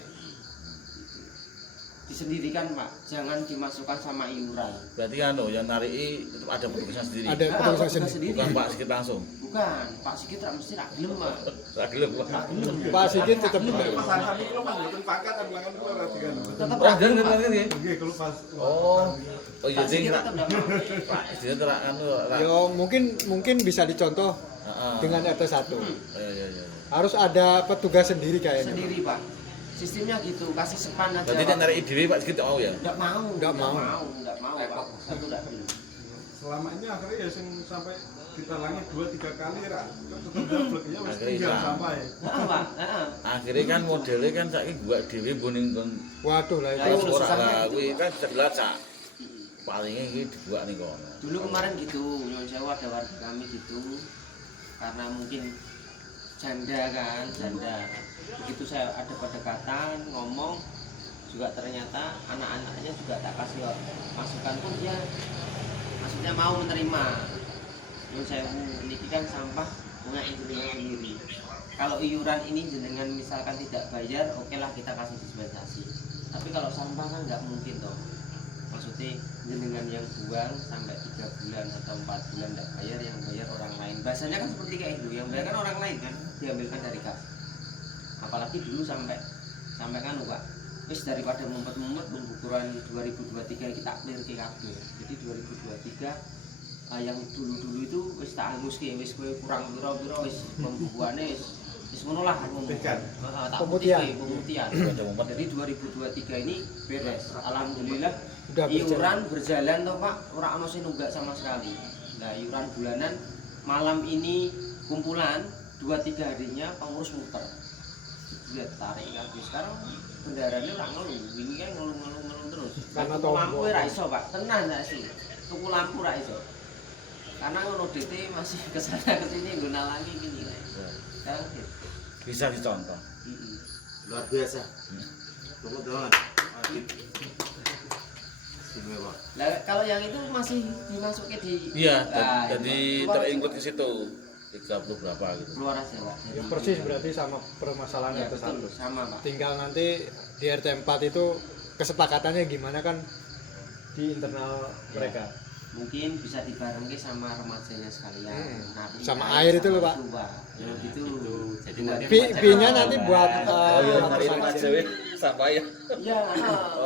Disendirikan Pak, jangan dimasukkan sama iuran. Berarti kan yang nariki itu ada petugasnya sendiri. Ada petugas sendiri. Bukan Pak Sigit langsung. Bukan, Pak Sigit tak mesti tak gelem Pak. Tak gelem. Pak Sigit tetap Pas kami kalau pas mboten pangkat kan belakang itu ora dikan. Tetap Wah, tak gelem, jangan Pak. Nggih, kalau pas Oh iya Pak sing Sigit tetap nggak mau. Pak Sigit terak anu. Yo mungkin bisa dicontoh dengan RT 1. Iya. Harus ada petugas sendiri kayaknya. Sendiri Pak. Sistemnya gitu, kasih sepan aja. Berarti dia narik dhewe Pak Sigit mau ya? Enggak mau Pak. Satu enggak gelem. selama ini akhirnya ya sing sampai ditalangi 2-3 kali ra tetep double ya wis Akhirnya tinggal hilang. sampai. Heeh, Pak. Heeh. Akhirnya kan modelnya kan saiki buat dhewe boning kon Waduh lah Ya, itu. itu ora susahnya lah itu. kuwi kan sebelah cak. Palingnya iki dibuat ning kono. Dulu kemarin gitu, Nyuwun Sewu ada warga kami gitu. Karena mungkin janda. Begitu saya ada pendekatan, ngomong, juga ternyata anak-anaknya juga tak kasih masukan pun dia maksudnya mau menerima. Nyuwun Sewu, ini kan sampah punya jenengan sendiri. Kalau iuran ini jenengan misalkan tidak bayar, oke lah kita kasih dispensasi. Tapi kalau sampah kan nggak mungkin toh. Maksudnya jenengan yang buang sampai 3 bulan atau 4 bulan tidak bayar, yang bayar orang lain. Bahasanya kan seperti kayak itu, yang bayar kan orang lain kan, diambilkan dari kas. Apalagi dulu sampai kan Pak, wis daripada mumet-mumet ukuran 2023 iki tak clear ke kabeh. Jadi 2023 yang dulu-dulu itu wis tak anguske wis kowe kurang pira-pira wis pembukuane wis ngono lah Pemutihan. tak Pemutihan. pemutihan. Ada momen. Jadi 2023 ini beres. Alhamdulillah Udah iuran berjalan toh Pak, ora ono sing nunggak sama sekali. Nah, iuran bulanan malam ini kumpulan 2-3 harinya pengurus muter. Lihat tarik kabeh sekarang kendaraannya ora ngeluh, wingi kan ngeluh terus. Karena Tuku lampu ora iso, Pak. Tenan nek sih. Tuku lampu ora iso. Karena ngono DT masih kesana kesini guna lagi gini. Sekarang gitu. Bisa dicontoh. Luar biasa. Tepuk tangan. Istimewa. Lah kalau yang itu masih dimasuki di Iya, Nah, jadi keluar terinclude aja, ke situ 30 berapa gitu. keluar aja Pak. Ya, persis berarti sama permasalahan Ya, RT betul 1. sama Pak. Tinggal nanti di RT 4 itu kesepakatannya gimana kan di internal mereka. Mungkin bisa dibarengke sama remajanya sekalian. Napi Sama air itu loh, Pak. itu, Pak. Ya, gitu. Jadi nanti Fee-nya nanti buat Oh iya, apa hari saja. rumah cewek sampai ya. Ya,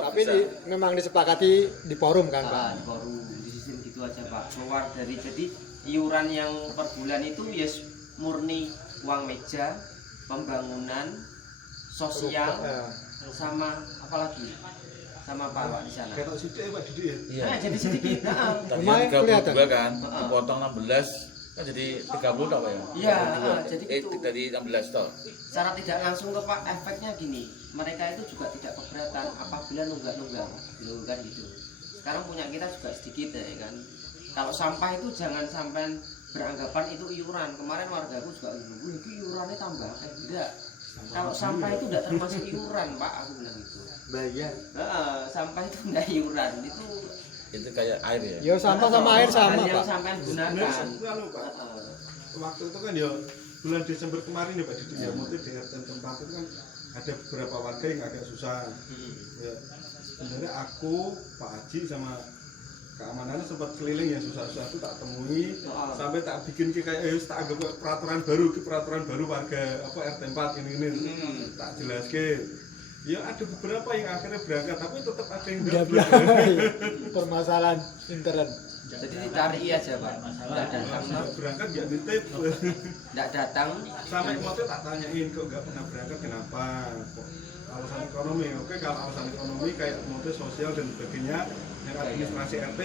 Tapi memang disepakati di forum kan Pak. di forum di sistem gitu aja Pak. Keluar dari jadi iuran yang per bulan itu ya murni uang meja, pembangunan, sosial, Eh, sama apa lagi? Sama apa Pak di sana? Ketok sithik Pak Didi ya. Iya. Nah, jadi sedikit. Nah, Lumayan Tadinya 32 kelihatan. kan, dipotong 16 kan jadi 30 tau ya? Iya, 32. jadi gitu. Dari 16 tau. Secara tidak langsung tuh Pak, efeknya gini, mereka itu juga tidak keberatan apabila nunggak-nunggak gitu kan gitu. Sekarang punya kita juga sedikit ya kan. Kalau sampah itu jangan sampai beranggapan itu iuran. Kemarin wargaku juga bilang, itu iurannya tambah. Enggak. Kalau sampah itu tidak termasuk iuran Pak, aku bilang itu. bayar. Sampah itu enggak iuran, itu Itu kayak air ya? Ya sampah sama air sama hal yang Pak. sampai gunakan. Sebenarnya selalu Pak. Waktu itu kan ya bulan Desember kemarin ya Pak Didi ya, mungkin di RT tempat itu kan ada beberapa warga yang agak susah. Ya, sebenarnya aku, Pak Haji sama keamanannya sempat keliling yang susah-susah itu tak temui sampai tak bikin kayak tak anggap peraturan baru warga apa RT 4 ini tak jelaskan. Ya ada beberapa yang akhirnya berangkat tapi tetap ada yang Enggak nggak permasalahan internet. Jadi dicari aja Pak. Enggak datang, nggak berangkat nggak nitip. enggak datang. Sampai kemarin tak tanyain kok nggak pernah berangkat kenapa? Kok alasan ekonomi? Oke kalau alasan ekonomi kayak motif sosial dan sebagainya yang administrasi RT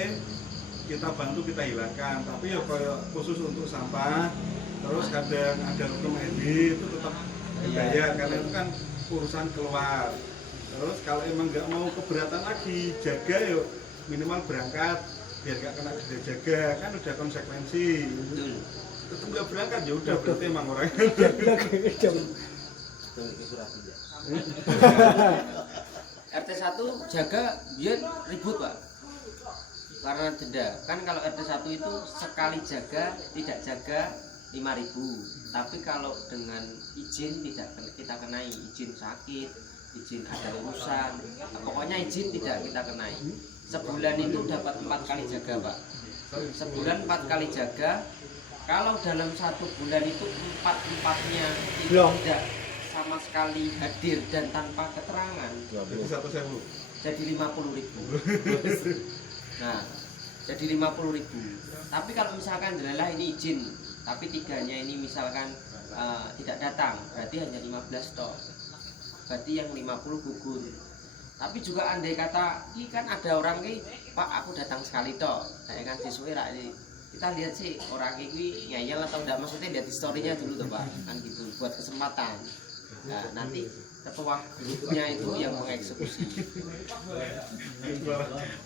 kita bantu kita hilangkan. Tapi ya kalau khusus untuk sampah terus kadang ada hukum edit itu tetap dibayar karena itu kan urusan keluar. Terus kalau emang nggak mau keberatan lagi jaga yuk minimal berangkat biar nggak kena denda jaga kan udah konsekuensi. Betul. Tetap nggak berangkat ya udah berarti emang orangnya. RT 1 jaga dia ribut Pak karena denda kan. Kalau RT 1 itu sekali jaga tidak jaga 5.000, tapi kalau dengan izin tidak kita kenai, izin sakit, izin ada urusan, pokoknya izin tidak kita kenai. Sebulan itu dapat 4 kali jaga Pak, sebulan 4 kali jaga. Kalau dalam 1 bulan itu 4-4-nya tidak sama sekali hadir dan tanpa keterangan, Jadi 1.000. jadi 50.000. Nah, jadi 50.000. Tapi kalau misalkan adalah ini izin, tapi 3-nya ini misalkan tidak datang, berarti hanya 15 toh. Berarti yang 50 gugur. Tapi juga andai kata, ini kan ada orang ini, Pak aku datang sekali toh, saya kan siswi ini. Kita lihat sih orang ini ngeyel atau enggak, maksudnya lihat historinya dulu tuh Pak, kan gitu buat kesempatan. Nah, nanti ketua grupnya itu yang mengeksekusi.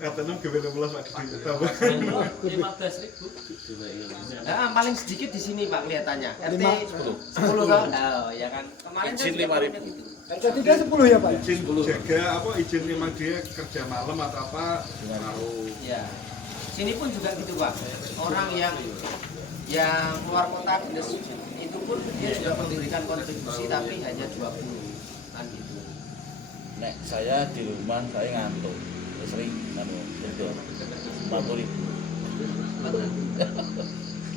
Katanya GW16 Pak Didi tambah. 15.000. Nah, paling sedikit di sini Pak kelihatannya. RT 10 kan? Oh, ya kan. Kemarin Izin kan 5.000. gitu. RT 3 10 ya Pak ya? Izin jaga apa izin memang dia kerja malam atau apa taruh. Ya. Sini pun juga gitu Pak. Orang yang keluar kota dinas itu pun dia juga memberikan kontribusi tapi hanya 20 kan gitu. Nek saya di rumah saya ngantuk. Sering tidur 40.000.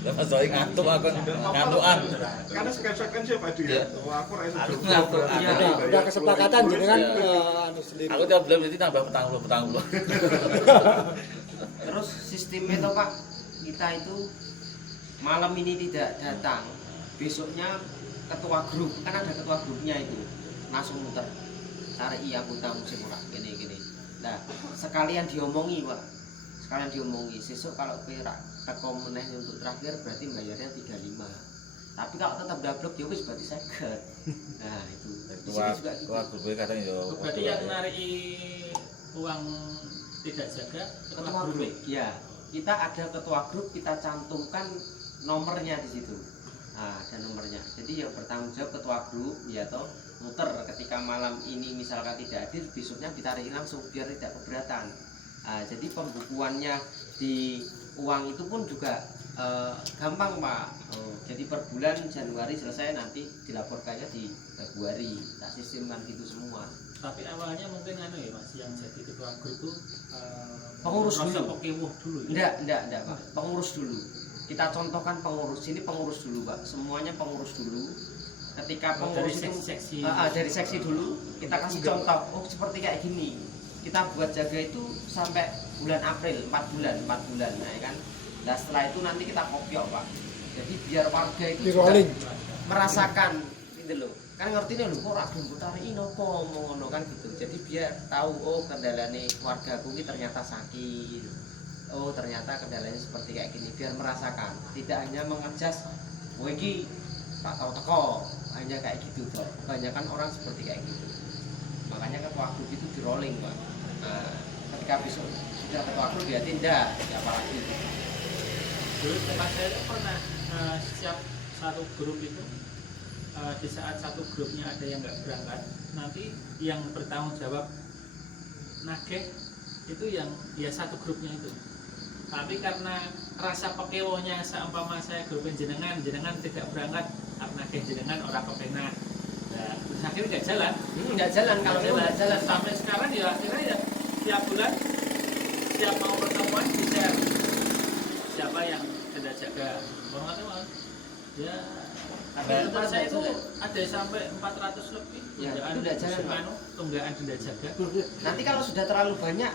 Lah masalah ngantuk aku ngantukan. Karena sekan sih Pak Di ya. Oh, aku ra iso Aku jogo, ngantuk. berarti Iya, bayar. Udah kesepakatan jenengan Iya. anu sendiri. Aku tiap bulan berarti tambah petang. Terus sistemnya tuh Pak, kita itu malam ini tidak datang, besoknya ketua grup, kan ada ketua grupnya itu langsung muter cari iya anggota musim ora gini. Nah, sekalian diomongi Pak, sekalian diomongi sesuk kalau perak teko meneh untuk terakhir berarti bayarnya 35. Tapi kalau tetap dablek ya wis berarti 50. Nah, itu. Di sini juga gitu. Keluar grup kadang yo. Berarti yang nariki uang tidak jaga Ketua grup. Ya, kita ada ketua grup, kita cantumkan nomornya di situ. Nah, ada nomornya. Jadi yang bertanggung jawab ketua grup ya toh muter ketika malam ini misalkan tidak hadir, besoknya ditarik langsung biar tidak keberatan. Nah, jadi pembukuannya di uang itu pun juga gampang Pak. Jadi per bulan Januari selesai, nanti dilaporkannya di Februari. Kita sistemkan gitu semua. tapi awalnya mungkin anu ya Mas, yang jadi ketua grup itu Pengurus merasa dulu. pekewuh dulu ya. Enggak Pak. Pengurus dulu. Kita contohkan pengurus, ini pengurus dulu Pak. Semuanya pengurus dulu. Ketika Oh, dari pengurus itu seksi-seksi. dari seksi dulu, kita kasih contoh. Oh, seperti kayak gini. Kita buat jaga itu sampai bulan April, 4 bulan, nah ya kan. Nah, setelah itu nanti kita kopiok Pak. Jadi biar warga itu Di juga rolling. merasakan gitu loh. Kan ngerti nih lho, kok ora gelem tarik nopo ngono kan gitu. Jadi biar tahu oh kendalane wargaku ini ternyata sakit. Oh, ternyata kendalanya seperti kayak gini, biar merasakan. Tidak hanya mengejas oh iki tak tahu teko, hanya kayak gitu toh. Kebanyakan orang seperti kayak gitu. Makanya ketua grup itu di rolling Pak. Nah, ketika besok sudah ketua grup ya tindak, ya apalagi. Dulu tempat saya itu pernah setiap satu grup itu di saat satu grupnya ada yang nggak berangkat, nanti yang bertanggung jawab nagih itu yang ya satu grupnya itu. Tapi karena rasa pekewonya seumpama saya grup jenengan tidak berangkat, nagih jenengan orang kepenak. Nah, terus akhirnya nggak jalan. Nggak jalan kalau itu nggak jalan Pak. Sampai sekarang ya akhirnya ya tiap bulan setiap mau pertemuan bisa siapa yang tidak jaga orang itu ya tapi Nah, tempat saya itu jalan. ada sampai 400 lebih Ya, tunggaan itu udah jalan, Pak. tunggaan tidak jaga. Nanti kalau sudah terlalu banyak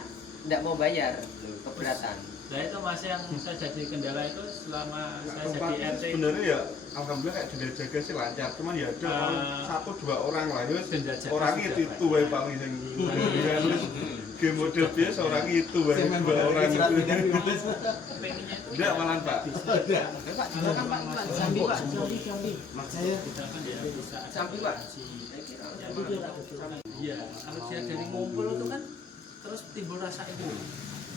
nggak mau bayar keberatan. Nah itu Mas yang saya jadi kendala itu selama saya Tempat jadi RT. sebenarnya ya alhamdulillah kayak denda jaga sih lancar, cuman ya ada satu dua orang lah ya Denda jaga orangnya sudah itu wae paling sing game model biasa orang itu wae dua orang itu Pengennya itu enggak malah Pak Pak, silakan Pak, Jambi Pak, Jambi. misalkan ya bisa ada Jambi Pak. Iya, kalau dia dari ngumpul itu kan terus timbul rasa itu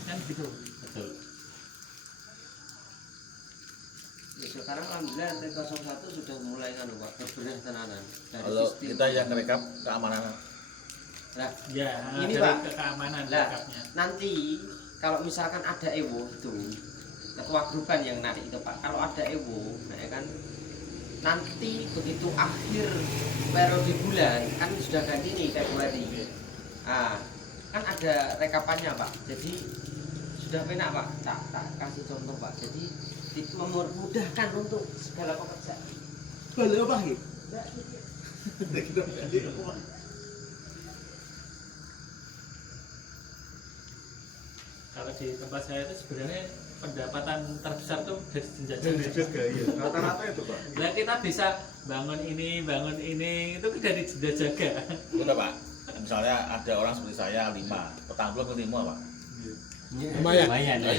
kan gitu. Betul. Ya, sekarang alhamdulillah RT 01 sudah mulai kan Pak, berbenah tenanan. Dari Kalau sistem. kita yang rekap keamanan Nah, Ya, Ini, dari Pak. keamanan Lah, rekapnya. nanti kalau misalkan ada ewo itu ketua grup kan yang narik itu Pak. Kalau ada ewo, nah ya kan nanti begitu akhir periode bulan kan sudah ganti nih Februari. Ah, kan ada rekapannya Pak. Jadi sudah penak Pak. Tak kasih contoh Pak. Jadi memudahkan untuk segala pekerjaan. Boleh apa gitu? Kalau di tempat saya itu sebenarnya pendapatan terbesar tuh dari dan jajan. dijaga ya rata-rata itu Pak Nah kita bisa bangun ini itu dari jeda jaga. udah Pak. Misalnya ada orang seperti saya 5, petang bulan ke 5 Pak. Lumayan. Lumayan ya.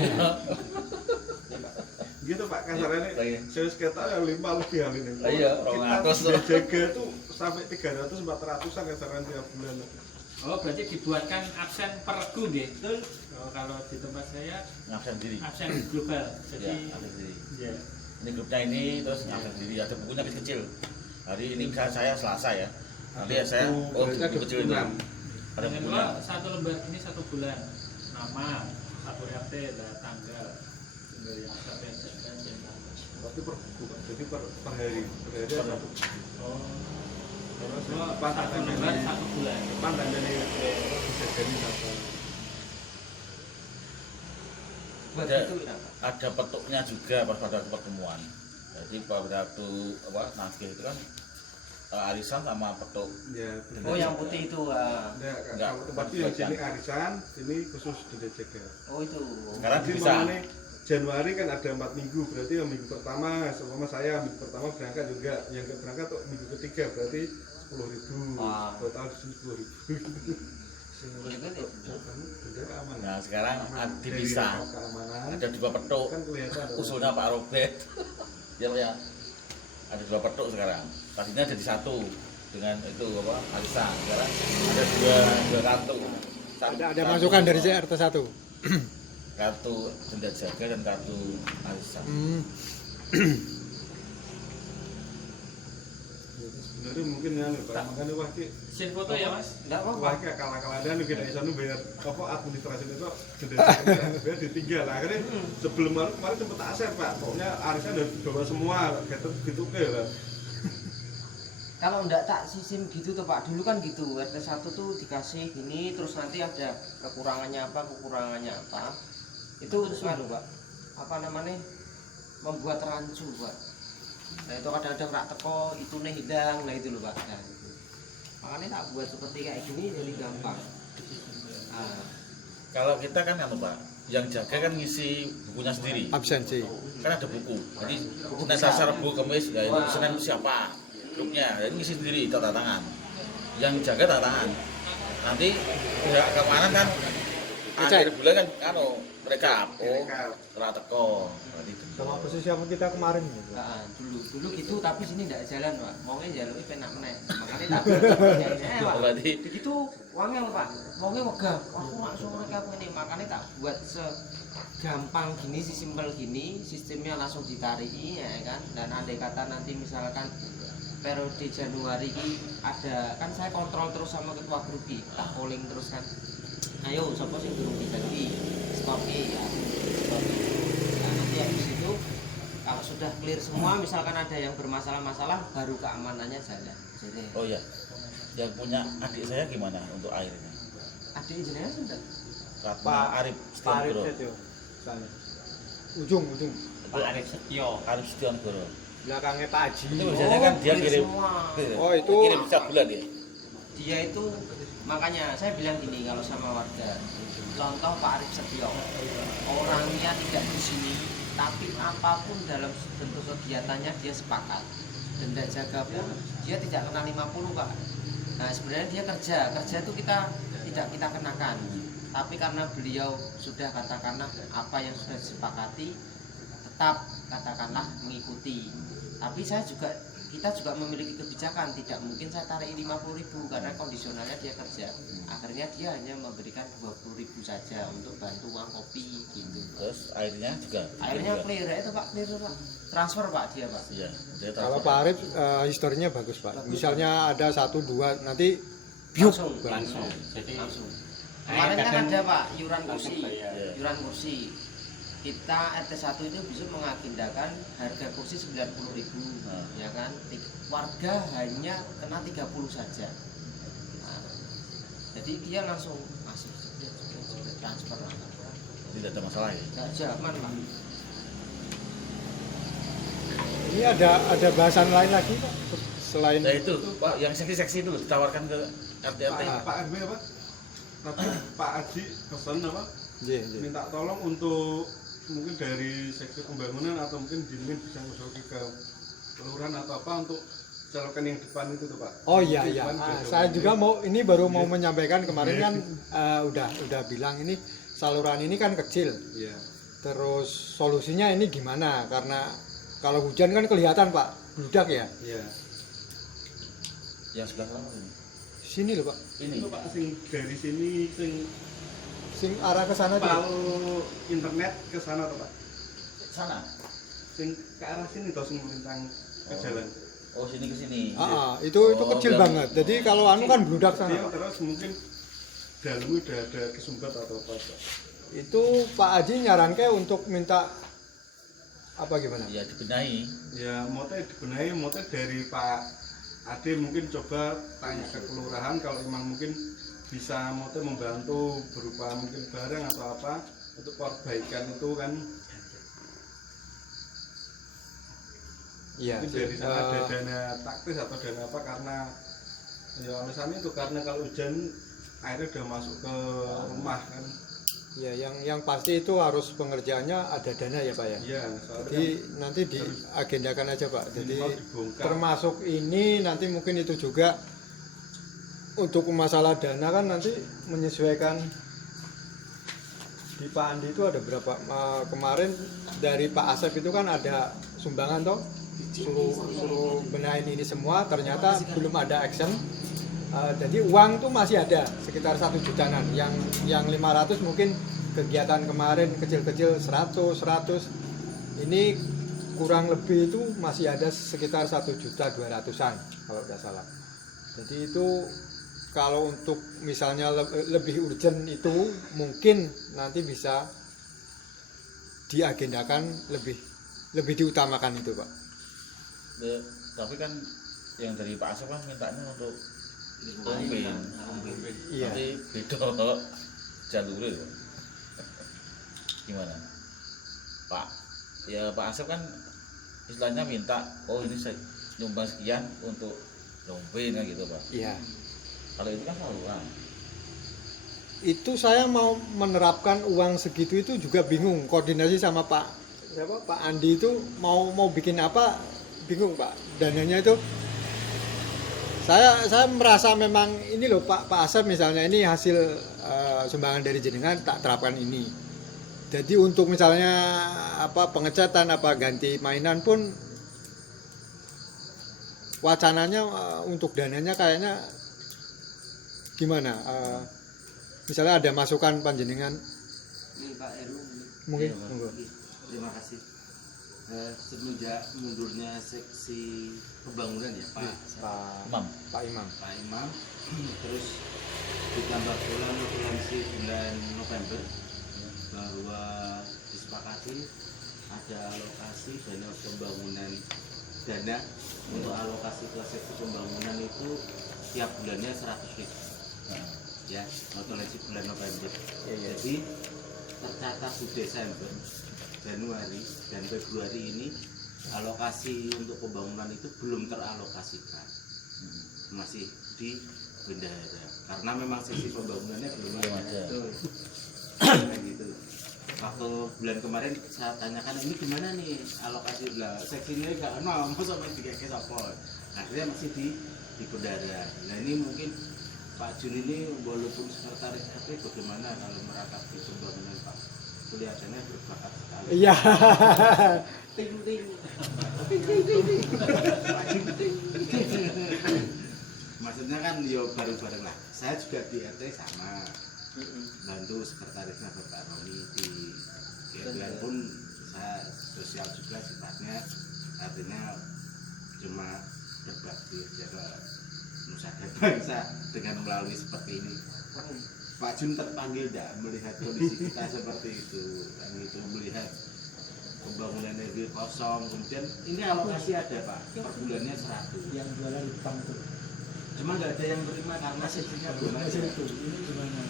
gitu Pak kasarannya Iya. saya sekitar yang 5 lebih hal ini Iya, kita 200 sudah jaga tuh sampai 300-400an kasaran tiap bulan Oh berarti dibuatkan absen per regu gitu. Oh, kalau di tempat saya Ngabsen diri. absen global. Ya, Jadi ngabsen diri. ya. Ini grupnya ini terus ngabsen diri. Ada bukunya kecil. Hari ini misalnya saya Selasa ya. Nanti ya saya berarti ada buku kecil itu. bukuan. Ada Yang bukunya. kedua, satu lembar ini 1 bulan. Nama, 1 RT, dan tanggal. Tinggal yang sampai dan berarti per buku Pak jadi per hari ada satu Oh, terus satu pantangan lembar ini 1 bulan. pantangan ini bisa jadi apa buat Ada- itu ya, Pak. Ada petuknya juga pada waktu pertemuan. Jadi pada waktu nagih itu kan arisan sama petuk. Ya, Oh yang putih itu Enggak, Enggak, kalau tempat itu yang sini arisan, sini khusus denda jaga. oh itu Sekarang Jadi bisa. makanya Januari kan ada 4 minggu, berarti yang minggu pertama, seumpama saya minggu pertama berangkat juga, yang berangkat tuh minggu ketiga berarti 10.000. Wah. Total di sini 10.000. Begitu ya? Denda keamanan. Nah sekarang Dari dipisah. rekap keamanan Ada 2 petuk. kan kelihatan. Usulnya Pak Robert. Ya. Ada 2 petuk sekarang. Tadinya jadi 1 dengan itu arisan. Sekarang ada 2 kartu. Ada masukan dari CRT 1. Kartu denda jaga dan kartu arisan. Sebenarnya mungkin ya, Pak, makanya wah ki Sin foto ya mas. Enggak apa-apa. wah ki akal-akalan kita iso bayar apa administrasi itu denda jaga biar ditinggal. Akhirnya sebelum kemarin sempat aser Pak, pokoknya arisan udah dibawa semua, gitu lah. Kalau enggak tak sistem gitu tuh Pak, dulu kan gitu, RT 1 tuh dikasih gini, terus nanti ada kekurangannya apa, itu anu Pak, apa namanya, membuat rancu Pak. Nah itu kadang-kadang rak teko, itu nih hidang, nah itu loh Pak. Nah, itu. Makanya tak buat seperti kayak gini jadi gampang. Nah, Kalau kita kan Pak, yang jaga kan ngisi bukunya sendiri. Absensi. Kan ada buku. Jadi Senin Selasa Rabu Kamis, ya itu Senin siapa grupnya, jadi ngisi sendiri tanda tangan. Yang jaga tanda tangan. Nanti pihak keamanan kan akhir bulan kan mereka teko. Berarti Sama posisi apa kita kemarin gitu. nah, dulu gitu, tapi sini enggak jalan Pak. Maunya jalur penak meneh. Makanya tak buat Pak. berarti Begitu uangnya Pak, uangnya wegah. Aku langsung mereka ini, makanya tak buat segampang gini, sesimpel gini, sistemnya langsung ditariki ya kan. Dan andai kata nanti misalkan periode Januari ini ada, kan saya kontrol terus sama ketua grup tak polling terus kan. Ayo, siapa sih belum diganti? Stopnya ya, stopnya. Nah nanti habis itu kalau sudah clear semua, misalkan ada yang bermasalah-masalah, baru keamanannya jalan. Jadi oh ya, yang punya adik saya gimana untuk airnya? adik jenengan sudah. Pak Arif Stionegoro. itu. Sana. Ujung. Pak Arif Setio. Arif Stionegoro. Belakangnya Pak Haji. Itu biasanya kan dia clear kirim. semua. Oh, itu- kirim setiap bulan ya. Dia itu, makanya saya bilang gini kalau sama warga, contoh Pak Arif Setio, orangnya tidak di sini, tapi apapun dalam bentuk kegiatannya dia sepakat. Denda jaga pun dia tidak kena 50 Pak. Nah sebenarnya dia kerja itu kita tidak kita kenakan, tapi karena beliau sudah katakanlah apa yang sudah disepakati, tetap katakanlah mengikuti. Tapi kita juga memiliki kebijakan, tidak mungkin saya tarik 50.000 karena kondisionalnya dia kerja. Akhirnya dia hanya memberikan 20.000 saja untuk bantu uang kopi gitu. Terus airnya juga. Akhirnya clear ya itu Pak, clear Pak. Transfer Pak dia Pak. Iya. Dia Kalau transfer. Pak Arif historinya bagus Pak. Misalnya ada 1 2 nanti biuk Langsung. Jadi Langsung. Kemarin kan kadang ada Pak iuran kursi. bayar. Iya. Iuran kursi. Kita RT 1 itu bisa mengagendakan harga kursi 90.000 ya kan. Warga hanya kena 30 saja. Nah, jadi dia langsung masih transfer langsung. Tidak ada masalah ya. Enggak zaman Pak. Ini ada bahasan lain lagi Pak selain Nah itu Pak, yang seksi-seksi itu ditawarkan ke RT-RT. Pak RW apa? Tapi Pak Aji pesan apa? Iya. Minta tolong untuk mungkin dari seksi pembangunan atau mungkin Dimin bisa ngusulkan ke kelurahan atau apa untuk selokan yang depan itu tuh Pak. Oh iya. Depan Ah, ada saya mobil. juga baru mau menyampaikan kemarin kan udah bilang ini saluran ini kan kecil. Iya. Terus solusinya ini gimana? Karena kalau hujan kan kelihatan Pak, bludak ya. Iya. Yang sebelah sana ini. Sini loh Pak. Ini. Itu Pak sing dari sini Sing arah ke sana tuh. pal internet ke sana tuh Pak. Sana. Sing ke arah sini toh sing melintang ke jalan. Oh sini ke sini. Itu Oh, kecil biar- banget. Jadi kalau anu kan bludak sana. Dia Pak. terus mungkin dalamnya udah ada kesumbat atau apa Pak. Itu Pak Haji nyaranke untuk minta apa gimana? Ya dibenahi. Ya mote dibenahi, mote dari Pak Ade mungkin coba tanya ke kelurahan kalau memang mungkin bisa mote membantu berupa mungkin barang atau apa untuk perbaikan itu kan Iya. mungkin dari sana ada dana taktis atau dana apa, karena ya alasannya itu karena kalau hujan airnya udah masuk ke rumah kan. Ya, yang pasti itu harus pengerjaannya ada dana ya Pak ya. Iya, soalnya Jadi nanti diagendakan aja Pak. Jadi minimal dibongkar. termasuk ini nanti mungkin itu juga untuk masalah dana kan nanti menyesuaikan di Pak Andi itu ada berapa kemarin dari Pak Asep itu kan ada sumbangan toh suruh benahin ini semua, ternyata belum ada action. Jadi uang tuh masih ada sekitar 1 jutaan, yang 500 mungkin kegiatan kemarin kecil-kecil 100 ini kurang lebih itu masih ada sekitar 1.200.000-an kalau tidak salah. Jadi itu kalau untuk misalnya lebih urgent itu mungkin nanti bisa diagendakan lebih diutamakan itu Pak. Tapi kan yang dari Pak Asep kan mintanya untuk Ombin. Iya. Nanti beda jalurnya loh. Gimana? Pak, ya Pak Asep kan istilahnya minta, oh ini saya nyumbang sekian untuk Ombin kan gitu Pak. Iya. Kalau itu kan saluran. Itu saya mau menerapkan uang segitu itu juga bingung, koordinasi sama Pak Andi itu mau bikin apa bingung Pak. Dananya itu saya merasa memang ini loh Pak Asep misalnya ini hasil sumbangan dari jenengan tak terapkan ini. Jadi untuk misalnya apa pengecatan apa ganti mainan pun wacananya untuk dananya kayaknya gimana? Misalnya ada masukan panjenengan Ini Pak Heru mungkin Iya, Pak. monggo. terima kasih. Semenjak mundurnya seksi pembangunan ya Pak Imam. Pak Imam. Pak Imam terus ditambah pula notulensi bulan November bahwa disepakati ada alokasi dana pembangunan, dana untuk alokasi ke seksi pembangunan itu tiap bulannya 100.000 ya, notulensi bulan November. Jadi tercatat di Desember, Januari dan Februari ini alokasi untuk pembangunan itu belum teralokasikan, masih di bendahara karena memang sesi pembangunannya belum ada. Tuh. Kayak gitu. Waktu bulan kemarin saya tanyakan ini gimana nih alokasi lah seksinya nggak mau sampai dikasih apa, akhirnya masih di bendahara. Nah ini mungkin Pak Jun ini walaupun sekretaris RT bagaimana kalau meratapi pembangunan Pak? Kelihatannya berbakat sekali. Iya. Ting ting. Maksudnya kan yo bareng-bareng lah. Saya juga di RT sama. Bantu sekretarisnya Bapak Roni di RT pun saya sosial juga sifatnya, artinya cuma berbakti jaga nusa dan bangsa dengan melalui seperti ini. Pak Jun terpanggil tidak melihat kondisi kita seperti itu, kan itu melihat pembangunan energi kosong, kemudian ini alokasi ada Pak, per bulannya 100. Yang jualan Jepang itu. Cuma nggak ada yang terima karena sesinya belum ada. Itu ini gimana?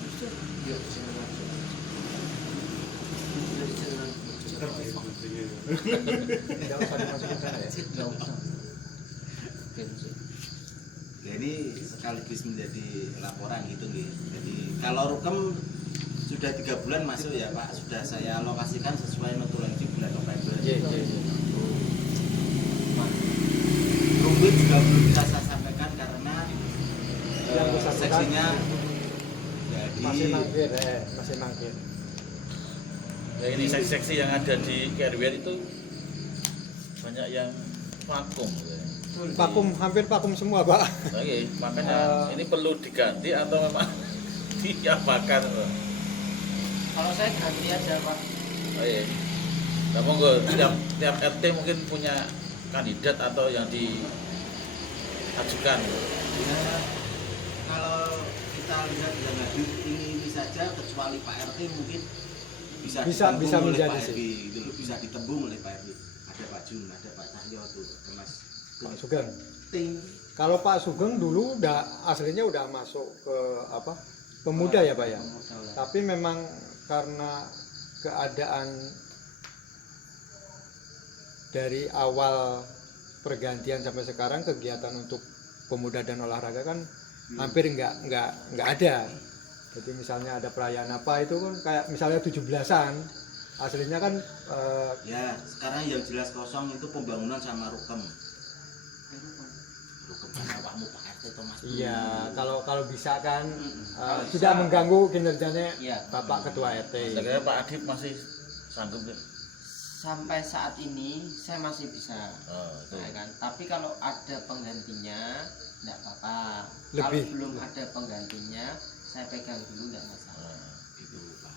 Yuk, silakan. Tidak usah dimasukin sana ya. Enggak usah. Ya ini sekaligus menjadi laporan gitu nih. Jadi kalau Rukem sudah 3 bulan masuk ya Pak, sudah saya alokasikan sesuai notulensi bulan November. Iya. Rumput juga belum bisa saya sampaikan karena Yang bersangkutan seksinya jadi masih mangkir. Ya ini seksi-seksi yang ada di KRW itu banyak yang vakum ya. Hampir vakum semua Pak. Oke, makanya ini perlu diganti atau memang diapakan? Kalau saya ganti aja Pak. Oke. Nah, monggo tiap RT mungkin punya kandidat atau yang diajukan. ya, kalau kita lihat yang hadir ini saja kecuali Pak RT mungkin bisa ditembung oleh menjadi Pak sih. RW gitu loh, bisa ditembung oleh Pak RW. Ada Pak Jun, ada Pak Cahyo tuh, ada Mas Pak Sugeng. Ting. Kalau Pak Sugeng dulu aslinya udah masuk ke apa? Pemuda ya Pak ya. Tapi memang karena keadaan dari awal pergantian sampai sekarang kegiatan untuk pemuda dan olahraga kan hampir nggak ada. Jadi misalnya ada perayaan apa itu kan kayak misalnya 17-an aslinya kan Ya sekarang yang jelas kosong itu pembangunan sama rukem kan awakmu Pak RT itu Mas. iya kalau bisa kan Kalau tidak bisa. mengganggu kinerjanya Iya. Bapak Ketua RT. Saya Pak Adip masih sanggup nggak? Sampai saat ini saya masih bisa, Oh, itu. ya kan? Tapi kalau ada penggantinya enggak apa-apa. Kalau Lebih. belum ada penggantinya, saya pegang dulu enggak masalah. Gitu Pak.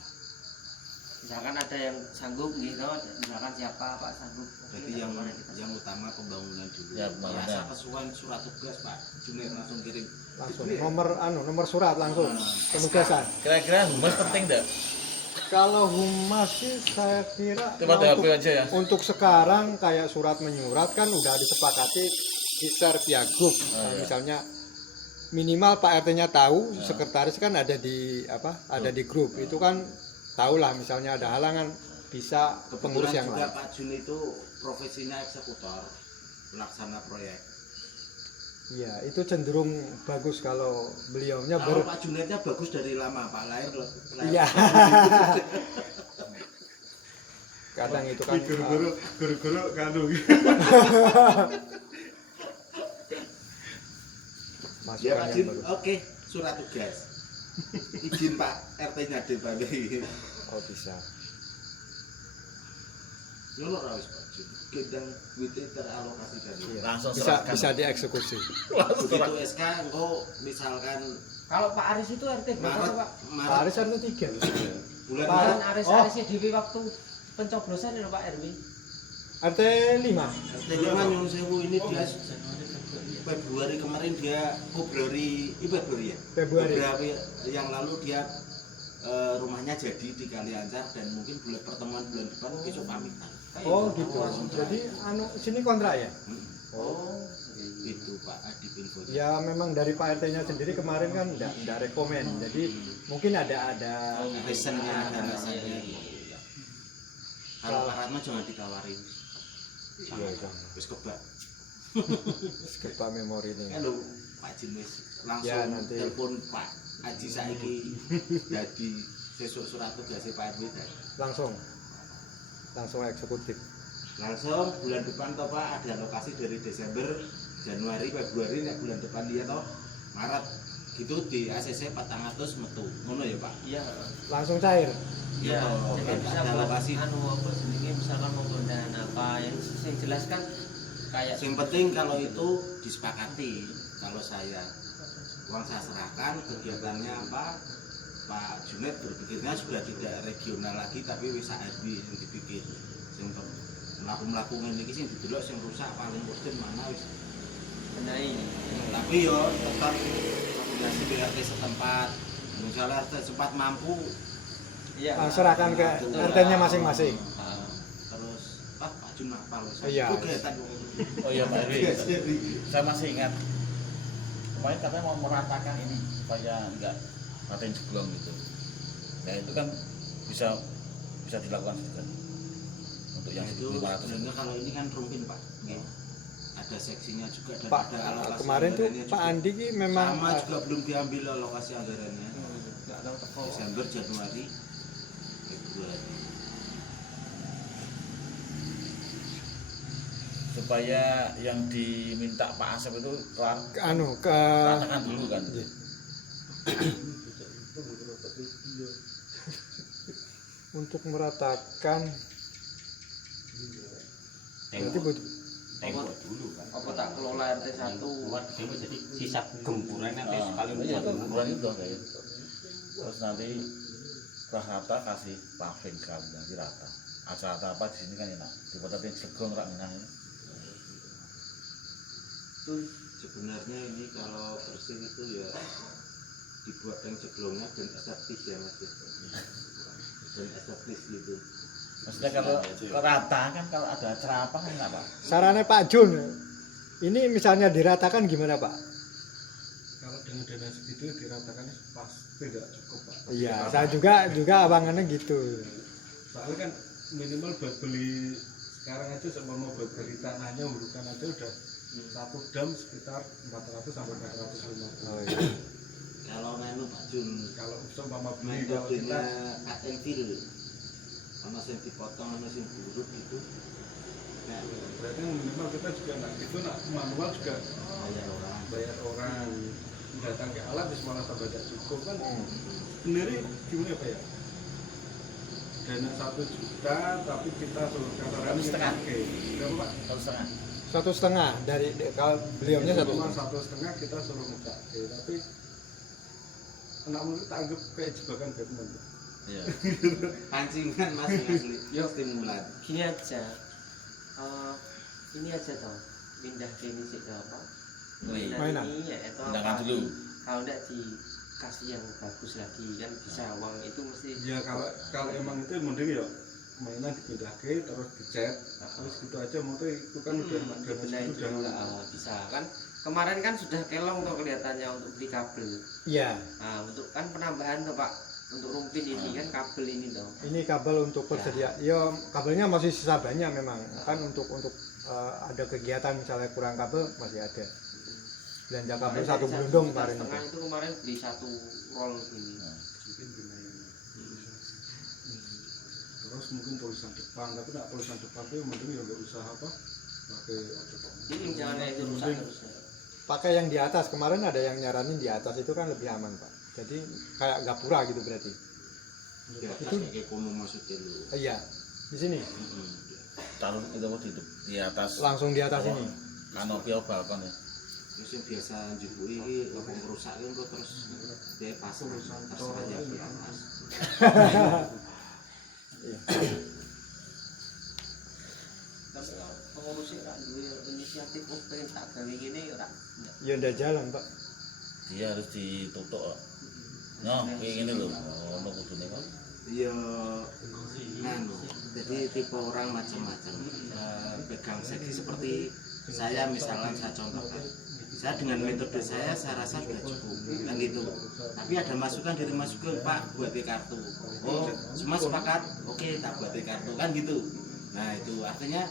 Misalkan ada yang sanggup gitu, misalkan siapa Pak sanggup. Jadi yang utama pembangunan dulu. Ya, pembangunan. Biasa kesuwen surat tugas Pak. Junet langsung kirim. Langsung nomor surat langsung penugasan. Kira-kira humas penting nggak? Kalau humas sih saya kira Coba ya, THP aja ya. untuk sekarang kayak surat menyurat kan udah disepakati di Serpiagub. iya. Misalnya minimal Pak RT-nya tahu, sekretaris kan ada di ada di grup. Itu kan tahulah misalnya ada halangan bisa pengurus yang juga lain. Pak Jun itu profesinya eksekutor, pelaksana proyek. Iya, itu cenderung bagus kalau beliaunya Kalau Pak Junetnya bagus dari lama Pak lahir. Iya. Kadang itu kan Guru-guru kanu. Ya masukan Pak yang Jun, bagus. oke, surat tugas. Izin Pak RT-nya dibagi. Oh bisa. Yo lo rawis Pak Jun. Gendang duitnya teralokasikan. Iya. Langsung Bisa serahkan. bisa dieksekusi. Begitu SK engkau misalkan Kalau Pak Aris itu RT berapa Maret, Pak? Pak Maret Aris RT 3. bulan Pak Maret Bukan Aris-Arisnya Dewi waktu pencoblosan ya Pak RW. RT 5. RT lima nyuruh sewu ini dia Februari kemarin dia Februari ya. Februari. Februari yang lalu dia rumahnya jadi di Kaliancar dan mungkin pertemuan bulan depan besok pamitan. Oh gitu. Jadi sini kontrak ya? Oh, itu Pak Adip infonya. Ya memang dari Pak RT-nya sendiri kemarin kan enggak rekomen. Jadi mungkin ada Reasonnya ada alasannya. Kalau Pak Ratma jangan ditawarin. Iya, jangan. Terus kebak. Skema memori ini. Halo Pak Jimis langsung Ya, nanti. telepon Pak Haji saiki jadi sesuk surat tugas Pak RW tadi. Langsung eksekutif. Langsung bulan depan toh Pak ada alokasi dari Desember, Januari, Februari nek bulan depan dia toh Maret gitu di ACC 400 metu. Ngono ya Pak. Iya. Langsung cair. Iya, toh, jadi bisa ada buat alokasi. apa jenenge misalkan mau pendanaan apa yang jelas kan kayak Yang penting kalau itu disepakati. Kalau saya uang saya serahkan kegiatannya apa Pak Junet berpikirnya sudah tidak regional lagi tapi wis ARB yang dipikir sing mlaku-mlaku ngene iki sing didelok sing rusak paling urgent mana wis benahi. tapi yo tetap rekomendasi BRT setempat misalnya RT sempat mampu Iya. Serahkan ke RT-nya masing-masing. terus Pak Jun apa loh Iya. kegiatan Oh iya Pak Eri, saya masih ingat kemarin katanya mau meratakan ini supaya enggak ratain jeblong gitu. Nah itu kan bisa dilakukan juga untuk yang itu 500 sebenarnya itu. kalau ini kan rumit Pak nggih. Ada seksinya juga dan Pak ada alokasi kemarin tuh anggarannya Pak juga. Andi ini memang sama juga belum diambil alokasi anggarannya Desember, Januari, Februari. Supaya yang diminta Pak Asep itu kelar ke ratakan dulu kan. untuk meratakan berarti butuh tembok dulu kan. Apa tak kelola RT 1 Buat dewe jadi sisa gemburan nanti sekali Iya buat itu bulan itu kayak. Terus nanti setelah rata kasih paving kan nanti rata. Acara apa di sini kan enak. Di kota yang segong rak menang ini. Itu sebenarnya ini kalau bersih itu ya dibuat yang jeblongnya dan estetis ya Mas ya. Dan estetis gitu. Maksudnya kalau rata kan kalau ada acara apa kan enggak Pak? sarannya Pak Jun. Ini misalnya diratakan gimana Pak? Kalau dengan dana segitu diratakan pasti tidak cukup Pak. Iya, saya juga abangannya gitu. soalnya kan minimal buat beli sekarang aja sama mau buat beli tanahnya urukan aja udah 1 dam sekitar 400 sampai 450. Oh iya. Kalau nganu Pak Jun, Kalau umpama beli kalau metodenya kita cut and fill, sama yang dipotong sama yang buruk itu, nah, berarti minimal kita juga nak itu nak manual juga bayar orang datang ke alat bis malah tambah tidak cukup kan. Sebenarnya gimana Pak ya? Dana 1 juta tapi kita suruh katakan 1,5. berapa Pak? 1,5. 1,5 dari kalau beliaunya Cuma 1,5. 1,5 kita suruh ngecak, tapi anak muda tak anggap kayak jebakan Batman. Iya. pancingan Mas yang asli, stimulan. Gini aja, ini aja toh, pindah ke ini sih apa? Wih. Mainan. Ini ya itu Pindahan apa? dulu. Kalau enggak dikasih yang bagus lagi kan bisa uang itu mesti. Ya kalau emang itu mending ya mainan dipindah ke terus dicat, terus gitu aja motor itu kan udah benar itu udah bisa kan. Kemarin kan sudah kelong tuh kelihatannya untuk beli kabel. Iya. Nah, untuk kan penambahan tuh Pak, untuk rumpin ini kan kabel ini toh. Ini kabel untuk persedia. Ya kabelnya masih sisa banyak memang. Kan untuk ada kegiatan misalnya kurang kabel masih ada. Belanja kabel Kemarin 1 dari gelundung 1,5 kemarin itu. itu kemarin beli 1 roll ini. terus mungkin tulisan depan, tapi nak tulisan depan itu mending ya nggak usah apa pakai Ini jangan itu rusak terus. Pakai yang di atas. Kemarin ada yang nyaranin di atas itu kan lebih aman, Pak. Jadi kayak gapura gitu berarti. Ya, Itu kayak kono maksudnya lu. iya. Di sini. Taruh itu di atas. Langsung di atas Oh, ini. Kanopi atau balkon ya. Terus yang biasa njupuk iki apa ngerusakin kok terus dia pasang terserah ya di atas. Iya. Tapi kalau pengurusnya kan duwe inisiatif pengen tak gawe ngene ya ora. Ya ndak jalan, Pak. Dia harus ditutup. No, kayak gini loh. Oh, no kudune kok. Ya nganu. Jadi tipe orang macam-macam. Pegang segi seperti saya misalnya saya contohkan. Saya dengan metode saya rasa sudah cukup kan gitu. Tapi ada masukan dari masukan Pak buat kartu. Oh, semua sepakat. Oke, tak buat kartu kan gitu. Nah itu artinya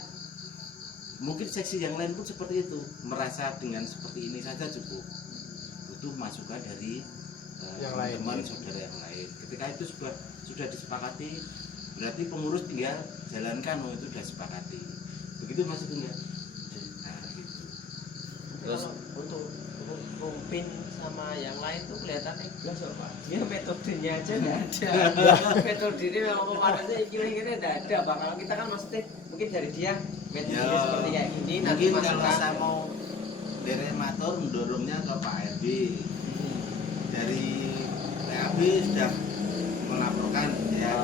mungkin seksi yang lain pun seperti itu, merasa dengan seperti ini saja cukup. Butuh masukan dari Yang lain. teman saudara yang lain. Ketika itu sudah disepakati, berarti pengurus tinggal jalankan. Oh itu sudah sepakati. Begitu Mas itu enggak? Nah gitu. Terus Untuk rumpin sama yang lain tuh kelihatannya jelas kok Pak. Dia metodenya aja nggak ada. Metode ini memang kemarinnya kira-kira nggak ada Pak. Kalau kita kan maksudnya mungkin dari dia metodenya Ya, seperti kayak gini. Nanti mungkin kalau masukkan. saya mau dari matur mendorongnya ke Pak RD. Dari PAB sudah melaporkan ya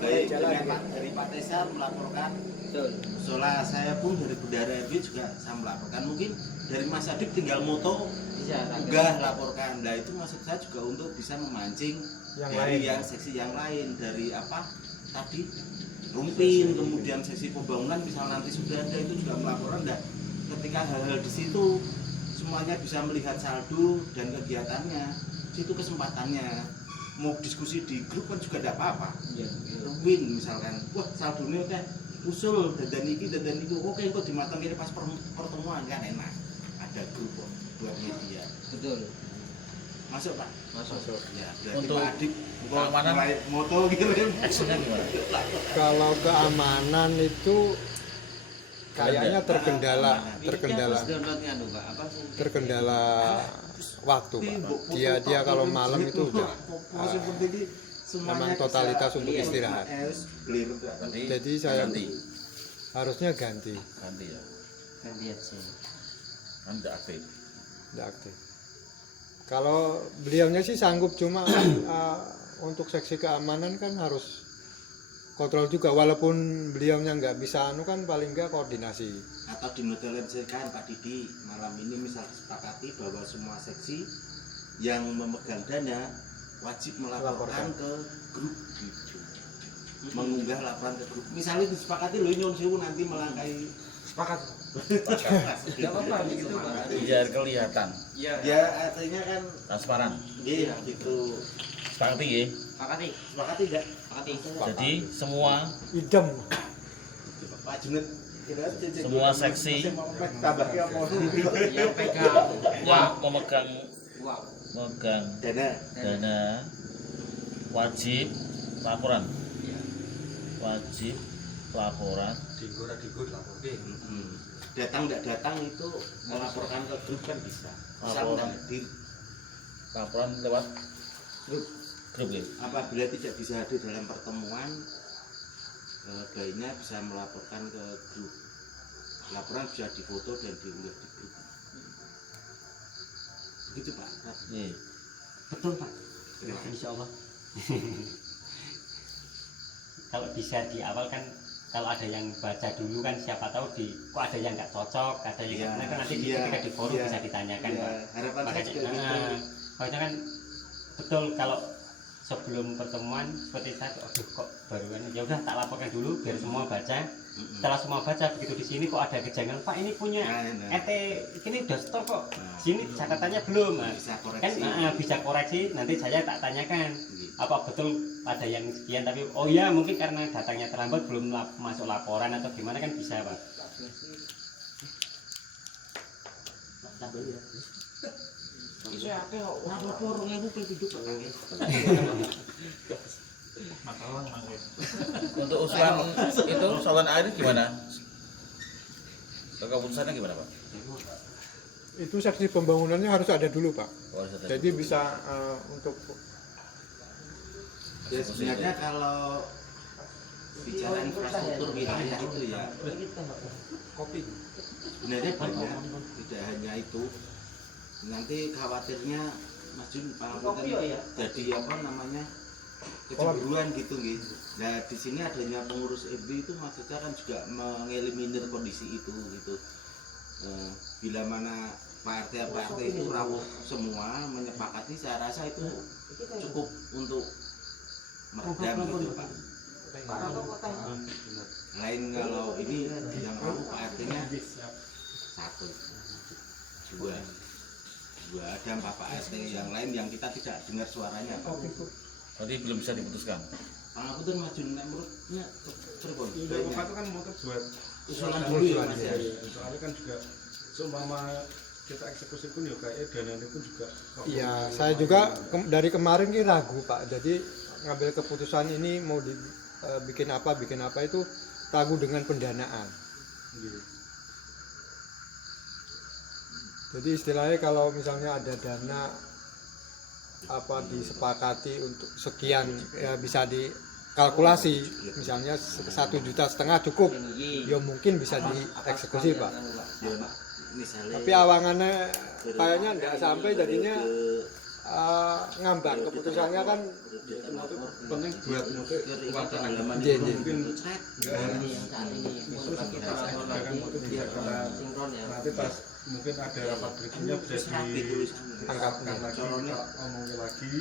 baik dengan Pak dari Pak Tesa melaporkan. Betul. Soalnya saya pun dari Bendara RB juga saya melaporkan. Mungkin dari Mas Adik tinggal moto Bisa. juga laporkan. Nah itu maksud saya juga untuk bisa memancing Yang dari lain. yang seksi yang lain, dari apa tadi rumpin, kemudian seksi pembangunan misalnya nanti sudah ada itu juga melaporkan. Nah ketika hal-hal di situ semuanya bisa melihat saldo dan kegiatannya, situ kesempatannya. Mau diskusi di grup kan juga tidak apa-apa. Win misalkan, wah saldo ini udah usul dan itu, oke kok dimatangin pas pertemuan kan enak. Ada grup kok buat media. Betul. Masuk Pak? Masuk. Ya, berarti Untuk Pak Adik keamanan mulai moto gitu kan. actionnya gimana? Kalau keamanan itu kayaknya terkendala terkendala waktu, Pak. Dia kalau malam itu udah memang totalitas untuk istirahat. Jadi saya ganti harusnya ganti, ya. Ganti aja. Kan tidak aktif. tidak aktif. Kalau beliaunya sih sanggup, cuma untuk seksi keamanan kan harus kontrol juga, walaupun beliaunya nggak bisa kan paling nggak koordinasi. Atau dimodelkan Pak Didi malam ini misal disepakati bahwa semua seksi yang memegang dana wajib melaporkan ke grup gitu. Mengunggah laporan ke grup. Misalnya disepakati loh nyon sewu nanti melangkai Sepakat. Enggak apa-apa gitu Pak. Biar kelihatan Iya. ya artinya kan transparan. iya gitu. Sepakati ya. Pakati, Sepakati enggak? pakati. Jadi semua idem. Pak Junet semua seksi tambah ke apa? Yang pegang yang memegang uang. dana wajib laporan. Wajib laporan. Datang enggak datang itu melaporkan ke grup kan bisa. Bisa Laporan. enggak di Laporan lewat grup. grup ya. Apabila tidak bisa hadir dalam pertemuan, baiknya bisa melaporkan ke grup. Laporan bisa difoto dan diunggah di grup. Begitu Pak. Iya. Betul Pak. Insya Allah. Kalau bisa di awal kan, kalau ada yang baca dulu kan siapa tahu kok ada yang nggak cocok, ada yang Iya, kan nanti iya, ketika di forum iya. bisa ditanyakan Iya, Pak. harapan saya Makanya, juga gitu. makanya kan betul kalau sebelum pertemuan seperti saya, aduh kok baruan, ya udah tak laporkan dulu biar semua baca. Setelah semua baca begitu di sini kok ada kejanggalan, Pak ini punya Nah, ET ini udah stop kok. Nah. Sini catatannya belum. Nah, Bisa kan koreksi. bisa koreksi, nanti saya tak tanyakan Gitu. apa betul ada yang sekian, tapi oh ya mungkin karena datangnya terlambat belum masuk laporan atau gimana kan bisa Pak. Iya, apa kok ora apa-apa 2000 penduduk kok kakek. Masalah mangke. Untuk usulan itu saluran air gimana? Keputusannya gimana Pak? Itu seksi pembangunannya harus ada dulu Pak. Oh, sudah. Jadi bisa untuk Ya sebenarnya kalau bicara infrastruktur wilayah itu ya sebenarnya banyak, tidak hanya itu. Nanti khawatirnya Mas Jun jadi apa namanya kecemburuan gitu gitu. Nah di sini adanya pengurus EB itu maksudnya kan juga mengeliminir kondisi itu gitu. Bila mana Pak RT itu rawuh semua menyepakati, saya rasa itu cukup untuk meredam gitu Pak. Lain kalau ini yang rawuh Pak RT-nya satu, dua ada Bapak RT yang lain yang kita tidak dengar suaranya Pak. Berarti belum bisa diputuskan. Pangapunten Mas Jun, menurutnya Cirebon. Bapak itu kan mau buat Usulan dulu ya Mas ya. soalnya kan juga seumpama kita eksekusi pun ya kayak dananya pun juga Iya, saya juga dari kemarin ini ragu Pak. Jadi ngambil keputusan ini mau bikin apa itu ragu dengan pendanaan. Iya. Jadi istilahnya kalau misalnya ada dana apa disepakati untuk sekian ya bisa dikalkulasi, misalnya 1,5 juta cukup, ya mungkin bisa dieksekusi Pak. Ya, misalnya Tapi awangannya kayaknya nggak sampai, jadinya ngambang keputusannya kan. penting buat motif warga halaman Iya, itu iya. mungkin nggak harus nanti pas mungkin ada rapat berikutnya bisa diangkat lagi, kita omongin lagi,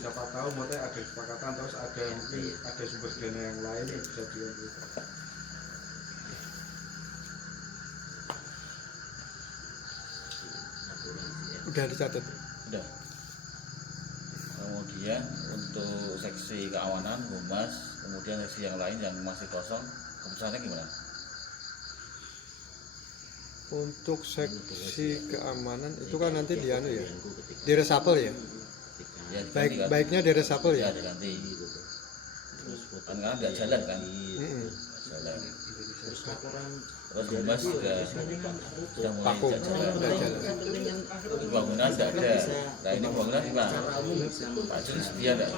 siapa tahu mungkin ada kesepakatan, terus ada mungkin ada sumber dana yang lain yang bisa diambil. Udah dicatat. Udah. Kemudian untuk seksi keamanan, humas, kemudian seksi yang lain yang masih kosong, keputusannya gimana? Untuk seksi keamanan itu kan nanti di anu ya, di resapel ya. Ya, diganti kan? Baiknya di resapel Ya, ya. diganti. Kan karena nggak jalan kan? Mm-mm. Jalan. Terus humas juga sudah mulai Vakum, tidak jalan. udah jalan. Bangunan tidak ada. Nah ini bangunan gimana? Pak Jun setia enggak?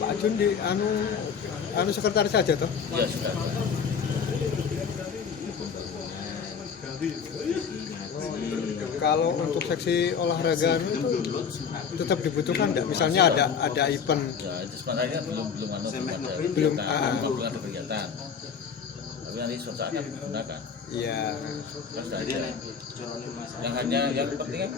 Pak Jun di anu sekretaris saja toh. Ya sudah. Kalau untuk seksi olahraga itu tetap dibutuhkan enggak? Misalnya ada event. Ya itu sebenarnya belum ada Belum, kegiatan. Belum ada kegiatan. tapi nanti suatu saat akan digunakan. Iya. Kan sudah Jadi ada. nek carane Mas Yang hanya yang penting kan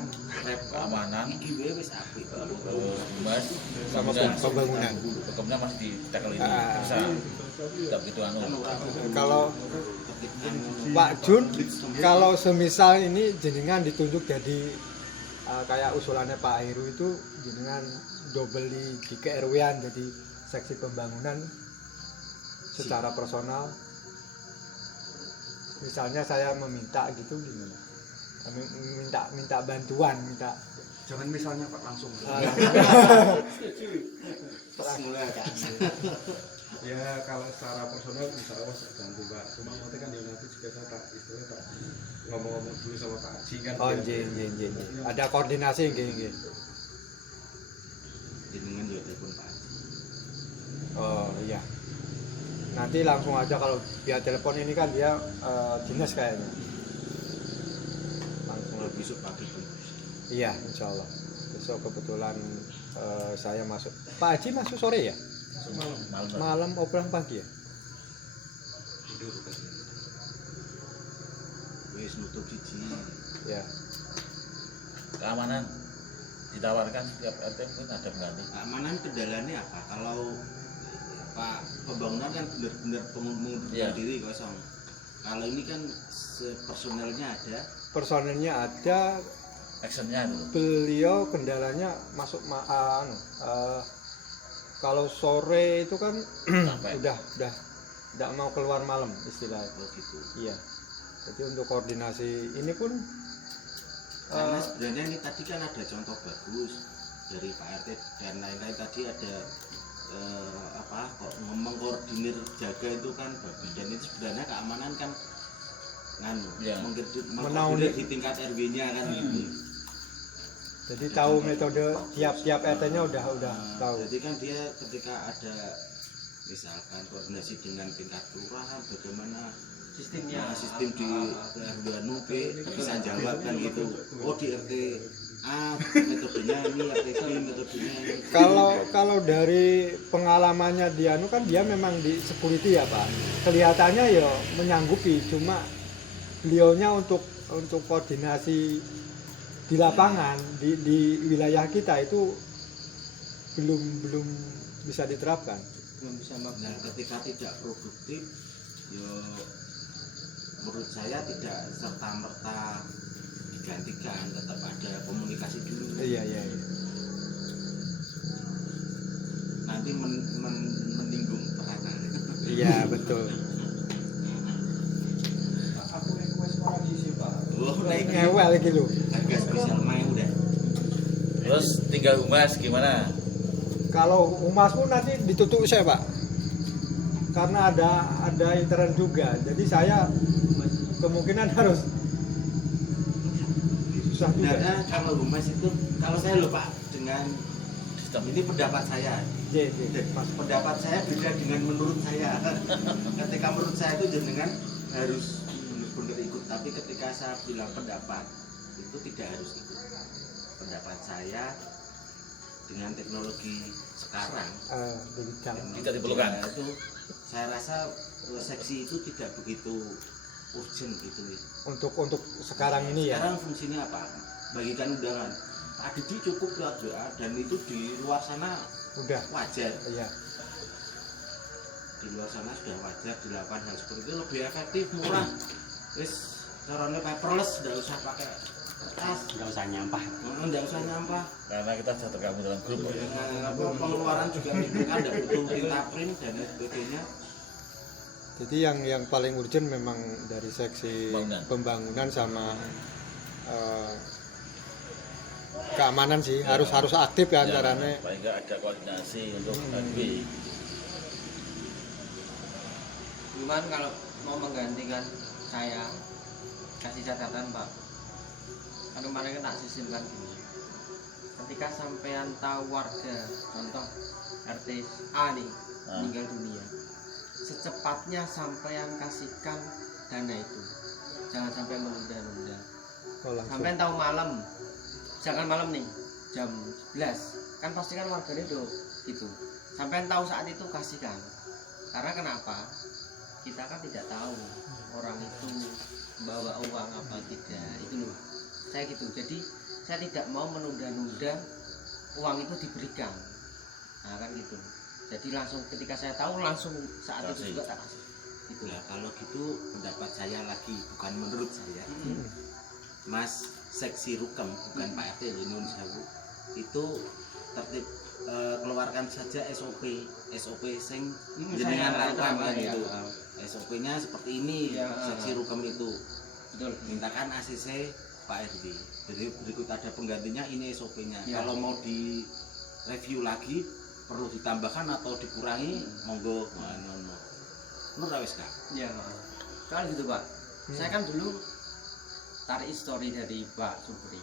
keamanan, iki wae wis apik kok. humas, Sama kemudian pembangunan. hukumnya masih di tackle ini Ah. bisa tidak begitu anu. Kalau Pak Jun, kalau semisal ini jenengan ditunjuk jadi kayak usulannya Pak Heru itu jenengan double di KRW-an jadi seksi pembangunan secara personal. Misalnya saya meminta gitu gimana? Minta bantuan, minta Jangan misalnya Pak langsung. Mulai Kak. Ya kalau secara personal insya Allah saya bantu Pak. Cuma nanti kan ya nanti juga saya tak istilahnya tak ngomong-ngomong dulu sama Pak Haji kan. oh biar- nggih. Ada koordinasi nggih. Jenengan juga telepon Pak Haji. Oh iya. Nanti langsung aja kalau via telepon ini kan dia dinas kayaknya. Langsung Kalau aja. besok pagi pun bisa. Iya, insya Allah. Besok kebetulan saya masuk. Pak Haji masuk sore ya? Malam. Malam oh pulang pagi ya? Tidur kan. Wis nutup siji. Ya. Keamanan ditawarkan setiap RT mungkin ada pengganti. Keamanan kendalanya apa? Kalau Pak pembangunan kan benar-benar mengundurkan Iya. diri kosong. Kalau ini kan personelnya ada. Personelnya ada, Actionnya itu. beliau kendalanya masuk kalau sore itu kan Sampai. udah tidak mau keluar malam istilahnya. Oh gitu. Iya. Jadi untuk koordinasi ini pun Karena sebenarnya ini tadi kan ada contoh bagus dari Pak RT dan lain-lain tadi ada kok mengkoordinir jaga itu kan bagus dan itu sebenarnya keamanan kan Ya. mengkoordinir di tingkat RW-nya kan gitu. jadi tahu metode tiap-tiap RT-nya udah tahu. Jadi kan dia ketika ada misalkan koordinasi dengan tingkat kelurahan bagaimana Sistemnya. sistem di RW anu B bisa jawab kan gitu. Oh di RT A metodenya ini, RT B metodenya ini. Kalau dari pengalamannya dia kan dia memang di security ya Pak. Kelihatannya ya menyanggupi, cuma beliaunya untuk koordinasi di lapangan di wilayah kita itu belum bisa diterapkan. Belum bisa Nah ketika tidak produktif yo menurut saya tidak serta merta digantikan, tetap ada komunikasi dulu. Iya. Nanti menyinggung peranan. Iya betul. Aku request lagi sih Pak. Oh naik Ngewel iki lho. harga spesial main udah. Terus tinggal humas gimana? Kalau humas pun nanti ditutup saya Pak. Karena ada intern juga. Jadi saya kemungkinan harus susah juga. Sebenarnya kalau humas itu kalau saya loh Pak dengan Sistem ini pendapat saya. Mas. Pendapat saya beda dengan menurut saya. Ketika menurut saya itu jenengan harus benar-benar ikut, tapi ketika saya bilang pendapat itu tidak harus ikut. Pendapat saya dengan teknologi sekarang Digital. tidak diperlukan. ya, itu saya rasa seksi itu tidak begitu urgent gitu ya. Untuk sekarang ini ya. Sekarang fungsinya apa? Bagikan undangan. Pak Didi cukup lewat WA dan itu di luar sana Udah. wajar. Iya. Di luar sana sudah wajar dilakukan hal seperti itu, lebih efektif, murah. Wis caranya paperless, tidak usah pakai kertas, Nggak usah nyampah. tidak usah nyampah. Karena kita sudah tergabung dalam grup. Pengeluaran juga minimal, tidak butuh tinta print dan lain sebagainya. Jadi yang paling urgent memang dari seksi pembangunan sama keamanan sih harus aktif ya antaranya. Paling nggak ada koordinasi untuk RW. Cuman kalau mau menggantikan saya kasih catatan Pak. Kan kemarin kan tak sistemkan gini. Ketika sampean tahu warga, contoh RT A nih meninggal dunia, secepatnya sampean kasihkan dana itu. Jangan sampai menunda-nunda. Oh, langsung. Sampean tahu malam, jangan malam nih jam 11 kan pasti kan warganya do gitu. Sampean tahu saat itu kasihkan. Karena kenapa? kita kan tidak tahu orang itu bawa uang apa tidak, itu loh saya gitu. Jadi saya tidak mau menunda-nunda uang itu diberikan, nah kan gitu. Jadi langsung ketika saya tahu langsung saat itu juga tak kasih gitu. Nah kalau gitu pendapat saya lagi, bukan menurut saya, Mas Seksi Rukem, bukan Pak RT Nun Sewu, itu tertib keluarkan saja SOP sing jenengan lakukan kan itu. SOP-nya seperti ini, Ya. Seksi Rukem itu Betul. mintakan ACC Pak RT. Jadi berikut ada penggantinya, ini SOP-nya. Ya. Kalau mau di review lagi perlu ditambahkan atau dikurangi, monggo. Menurut wis Kak. Ya, kan gitu Pak. Saya kan dulu tarik histori dari Pak Supri,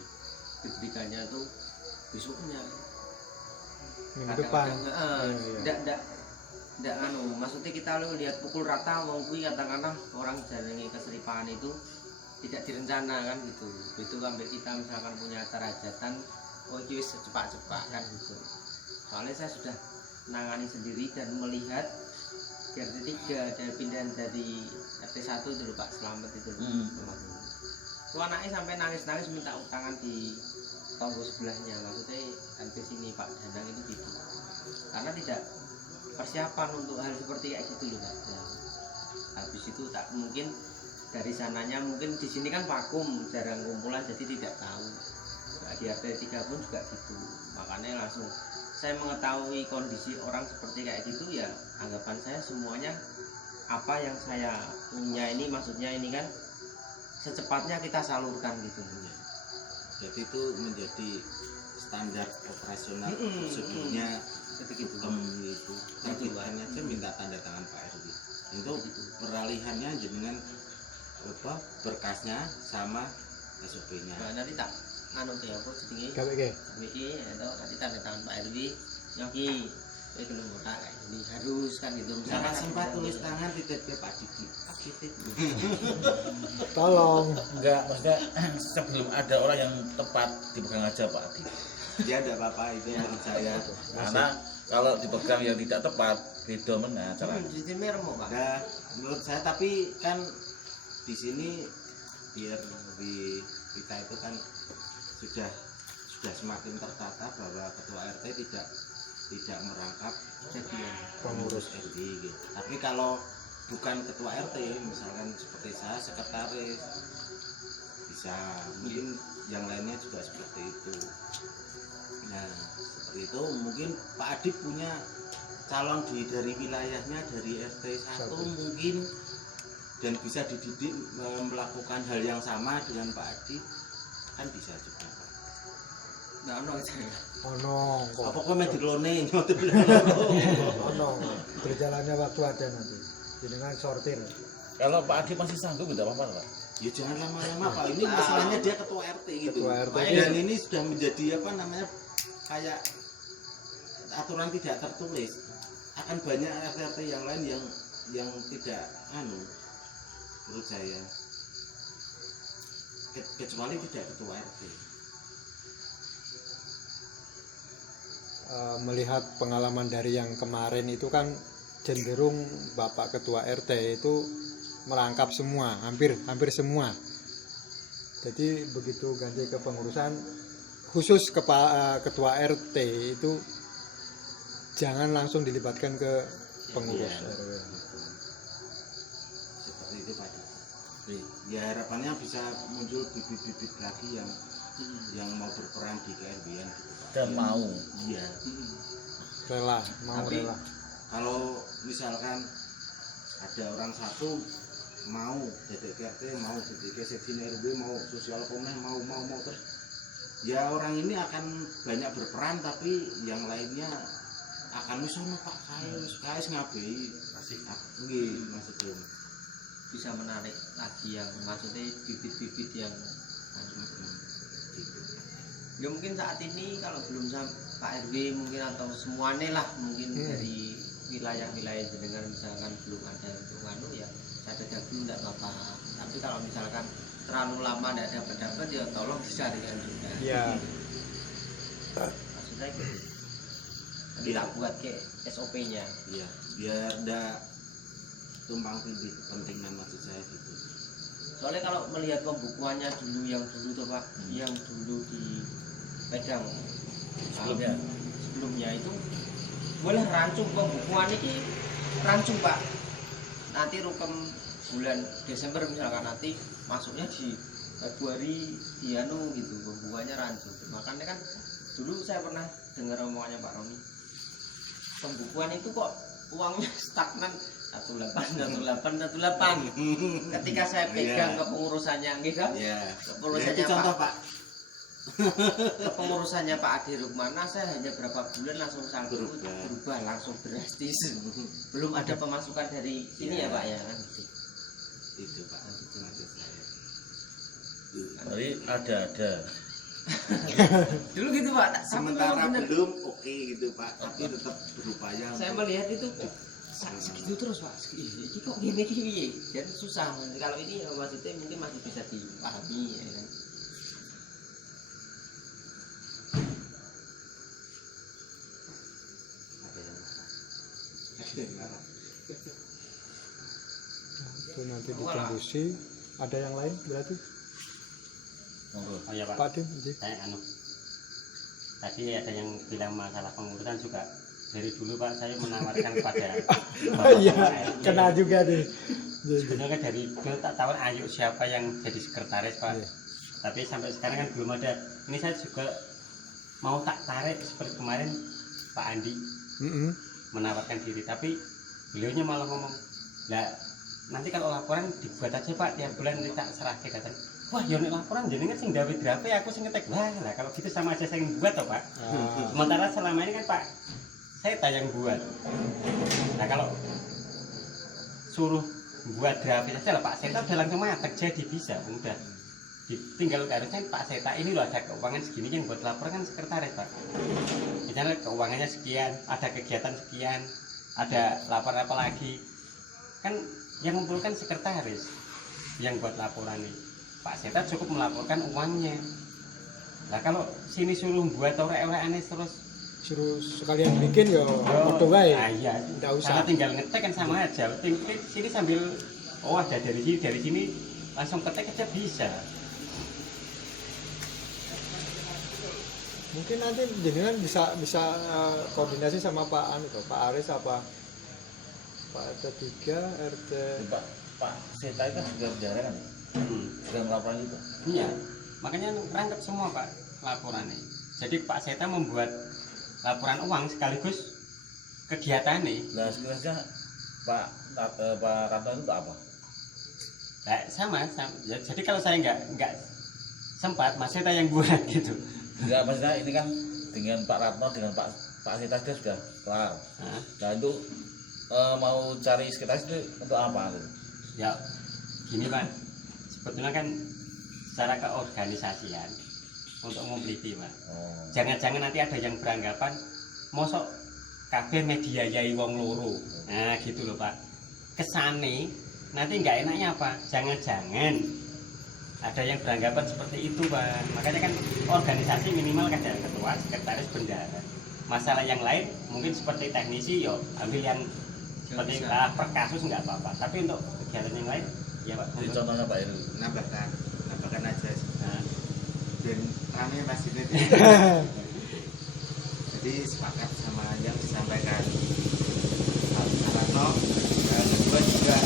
diberikannya tuh besoknya. Minggu depan. Tidak anu, maksudnya kita lu lihat pukul rata mau kui katakanlah orang jaringi keseripaan itu tidak direncana kan gitu. Itu sampai kita misalkan punya acara hajatan, oh itu cepat-cepat kan gitu. Soalnya saya sudah menangani sendiri dan melihat di RT 3 dari pindahan dari RT 1 dulu Pak Selamat itu itu anaknya sampai nangis-nangis minta utangan di tonggo sebelahnya, maksudnya RT sini Pak Danang itu gitu, karena tidak persiapan untuk hal seperti kayak gitu loh Pak. Nah, habis itu tak mungkin dari sananya, mungkin di sini kan vakum jarang kumpulan jadi tidak tahu. Nah, di RT 3 pun juga gitu, makanya langsung saya mengetahui kondisi orang seperti kayak gitu ya, anggapan saya semuanya apa yang saya punya ini, maksudnya ini kan secepatnya kita salurkan gitu. Jadi itu menjadi standar operasional prosedurnya Seperti gitu. itu. Terbitkan aja minta tanda tangan Pak RT. Itu peralihannya dengan apa berkasnya sama SOP-nya. Nah, nanti tak anu ya apa sedikit Gawe ke. WI atau nanti tanda tangan Pak RW nyoki belum kotak kayak ini harus kan gitu. Jangan Misalkan simpan ada- tulis tangan titip ke Pak Diki. Pak Diki. Tolong. Enggak, maksudnya sebelum ada orang yang tepat dipegang aja Pak Adi. Ya ada apa-apa itu menurut saya. Karena kalau dipegang yang tidak tepat, beda mana cara. Di sini remuk Pak. Nah, menurut saya tapi kan di sini biar di kita itu kan sudah semakin tertata bahwa ketua RT tidak merangkap Jadi pengurus RT gitu. Tapi kalau bukan ketua RT misalkan seperti saya sekretaris bisa, mungkin yang lainnya juga seperti itu. Nah seperti itu mungkin Pak Adib punya calon dari wilayahnya dari RT 1 mungkin, dan bisa dididik melakukan hal yang sama dengan Pak Adib kan bisa juga Pak. nggak ono saya. Ono kok. Apa kok main diklone Ono. Berjalannya waktu ada nanti. Jenengan sortir. Kalau Pak Adi masih sanggup tidak apa-apa Pak. Ya jangan lama-lama Pak, ini masalahnya dia ketua RT gitu. Ketua RT. Dan ini sudah menjadi apa namanya kayak aturan tidak tertulis. Akan banyak RT yang lain yang tidak menurut saya, kecuali tidak ketua RT. Melihat pengalaman dari yang kemarin itu kan cenderung Bapak Ketua RT itu merangkap semua, hampir semua. Jadi begitu ganti ke pengurusan, khusus Ketua RT itu jangan langsung dilibatkan ke pengurus Iya. RW. Seperti itu Pak. Ya harapannya bisa muncul bibit-bibit lagi yang mau berperan di KRW-an gitu Pak. Dan mau. Iya. Rela, mau Tapi rela. kalau misalkan ada orang satu mau DTKT, mau DTK seksi RW, mau sosial komnas, mau terus ya orang ini akan banyak berperan, tapi yang lainnya akan misalnya Pak kais ngabei nggih maksudnya Bisa menarik lagi yang maksudnya bibit-bibit yang ya mungkin saat ini kalau belum Pak RW mungkin atau semuanya lah mungkin dari wilayah-wilayah jenengan misalkan belum ada untuk anu ya saya dulu tidak apa-apa, tapi kalau misalkan terlalu lama tidak dapat ya tolong dicarikan juga. Iya. Maksudnya gitu. Nanti tak buat ke SOP-nya. iya biar tumpang tindih kepentingan maksud saya gitu. Soalnya kalau melihat pembukuannya dulu yang dulu tuh Pak, yang dulu dipegang sebelumnya itu boleh rancung pembukuan ini rancung Pak. Nanti rukem bulan Desember misalkan nanti masuknya di Februari di anu gitu pembukuannya rancung. Makanya kan dulu saya pernah dengar omongannya Pak Roni. Pembukuan itu kok uangnya stagnan 18. Ketika saya pegang kepengurusannya, nggih kan? Iya. Kepengurusannya Itu contoh Pak. Kepengurusannya Pak Ade Rukmana, saya hanya berapa bulan langsung saldo berubah langsung drastis. Belum ada pemasukan dari sini ya Pak ya kan gitu. Itu Pak, itu maksud saya. Jadi ada. Dulu gitu Pak. Tapi Sementara memang bener. belum oke gitu Pak, tapi tetap berupaya. Saya melihat itu segitu terus Pak. Ini kok gini dan susah. Kalau ini ya, maksudnya mungkin masih bisa dipahami ya kan. Itu nanti ditembusi. Ada yang lain berarti? Oh ya Pak. Pak Dim, Ji. Saya tadi ada yang bilang masalah pengurusan juga dari dulu Pak saya menawarkan pada Iya, kena juga nih. sebenarnya dari dulu tak tahu ayo siapa yang jadi sekretaris Pak. Iya. Tapi sampai sekarang kan belum ada. Ini saya juga mau tak tarik seperti kemarin Pak Andi menawarkan diri, tapi beliaunya malah ngomong, lah nanti kalau laporan dibuat aja Pak tiap bulan nanti tak serah katanya. Wah, ya nek laporan jenengan sing gawe draft aku sing ngetek. Lah kalau gitu sama aja saya yang buat toh Pak. Sementara selama ini kan Pak saya tak yang buat. Nah kalau suruh buat draft aja lah Pak Seta udah langsung matek jadi bisa mudah. Tinggal harusnya Pak Seta ini loh ada keuangan segini yang buat laporan kan sekretaris Pak. Misalnya keuangannya sekian, ada kegiatan sekian, ada laporan apa lagi. Kan yang mengumpulkan sekretaris yang buat laporan ini. Pak Seta cukup melaporkan uangnya. Nah kalau sini suruh buat orang-orang aneh terus Suruh sekalian bikin ya foto wae. iya, Nggak usah. karena tinggal ngetek kan sama aja. Sini sambil ada dari sini langsung ketek aja bisa. Mungkin nanti jenengan bisa koordinasi sama Pak Aris apa Pak RT 3, RT Pak Seta itu kan juga berjalan kan? Sudah melaporan juga. Iya, makanya rangkap semua Pak laporannya. Jadi Pak Seta membuat laporan uang sekaligus kegiatan nih. Nah sebenarnya Pak Ratno itu apa? Nah, sama. Ya, jadi kalau saya nggak sempat, Mas Seta yang buat gitu. Enggak, maksudnya ini kan dengan Pak Ratno dengan Pak Seta dia sudah kelar. Nah itu mau cari sekretaris itu untuk apa? Ya, gini Pak. Sebetulnya kan secara keorganisasian untuk memiliki Pak. Jangan-jangan nanti ada yang beranggapan mosok kabeh media yai wong loro. Nah, gitu loh Pak. Kesane nanti nggak enaknya apa? Jangan-jangan ada yang beranggapan seperti itu Pak. Makanya kan organisasi minimal kan ada ketua, sekretaris, bendahara. Masalah yang lain mungkin seperti teknisi yo ambil yang seperti per kasus nggak apa-apa. Tapi untuk kegiatan yang lain ya Pak. Jadi contohnya Pak Heru. Nambahkan aja sih. Nah, Dan rame pasti nanti. Jadi sepakat sama yang disampaikan Pak Ratno. Dan kedua juga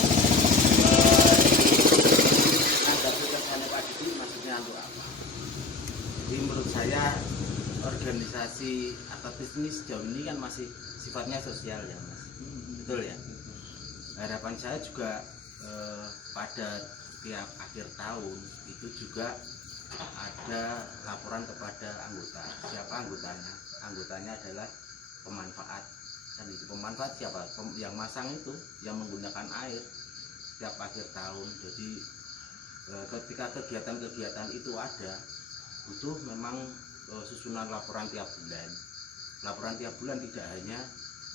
tanggapi kesannya Pak Didi maksudnya untuk apa? Jadi menurut saya organisasi atau bisnis sejauh ini kan masih sifatnya sosial ya Mas. Betul ya. Harapan saya juga pada tiap akhir tahun itu juga ada laporan kepada anggota. Siapa anggotanya? Anggotanya adalah pemanfaat. Dan itu pemanfaat siapa? Yang masang itu, yang menggunakan air setiap akhir tahun. Jadi ketika kegiatan-kegiatan itu ada, butuh memang susunan laporan tiap bulan. Laporan tiap bulan tidak hanya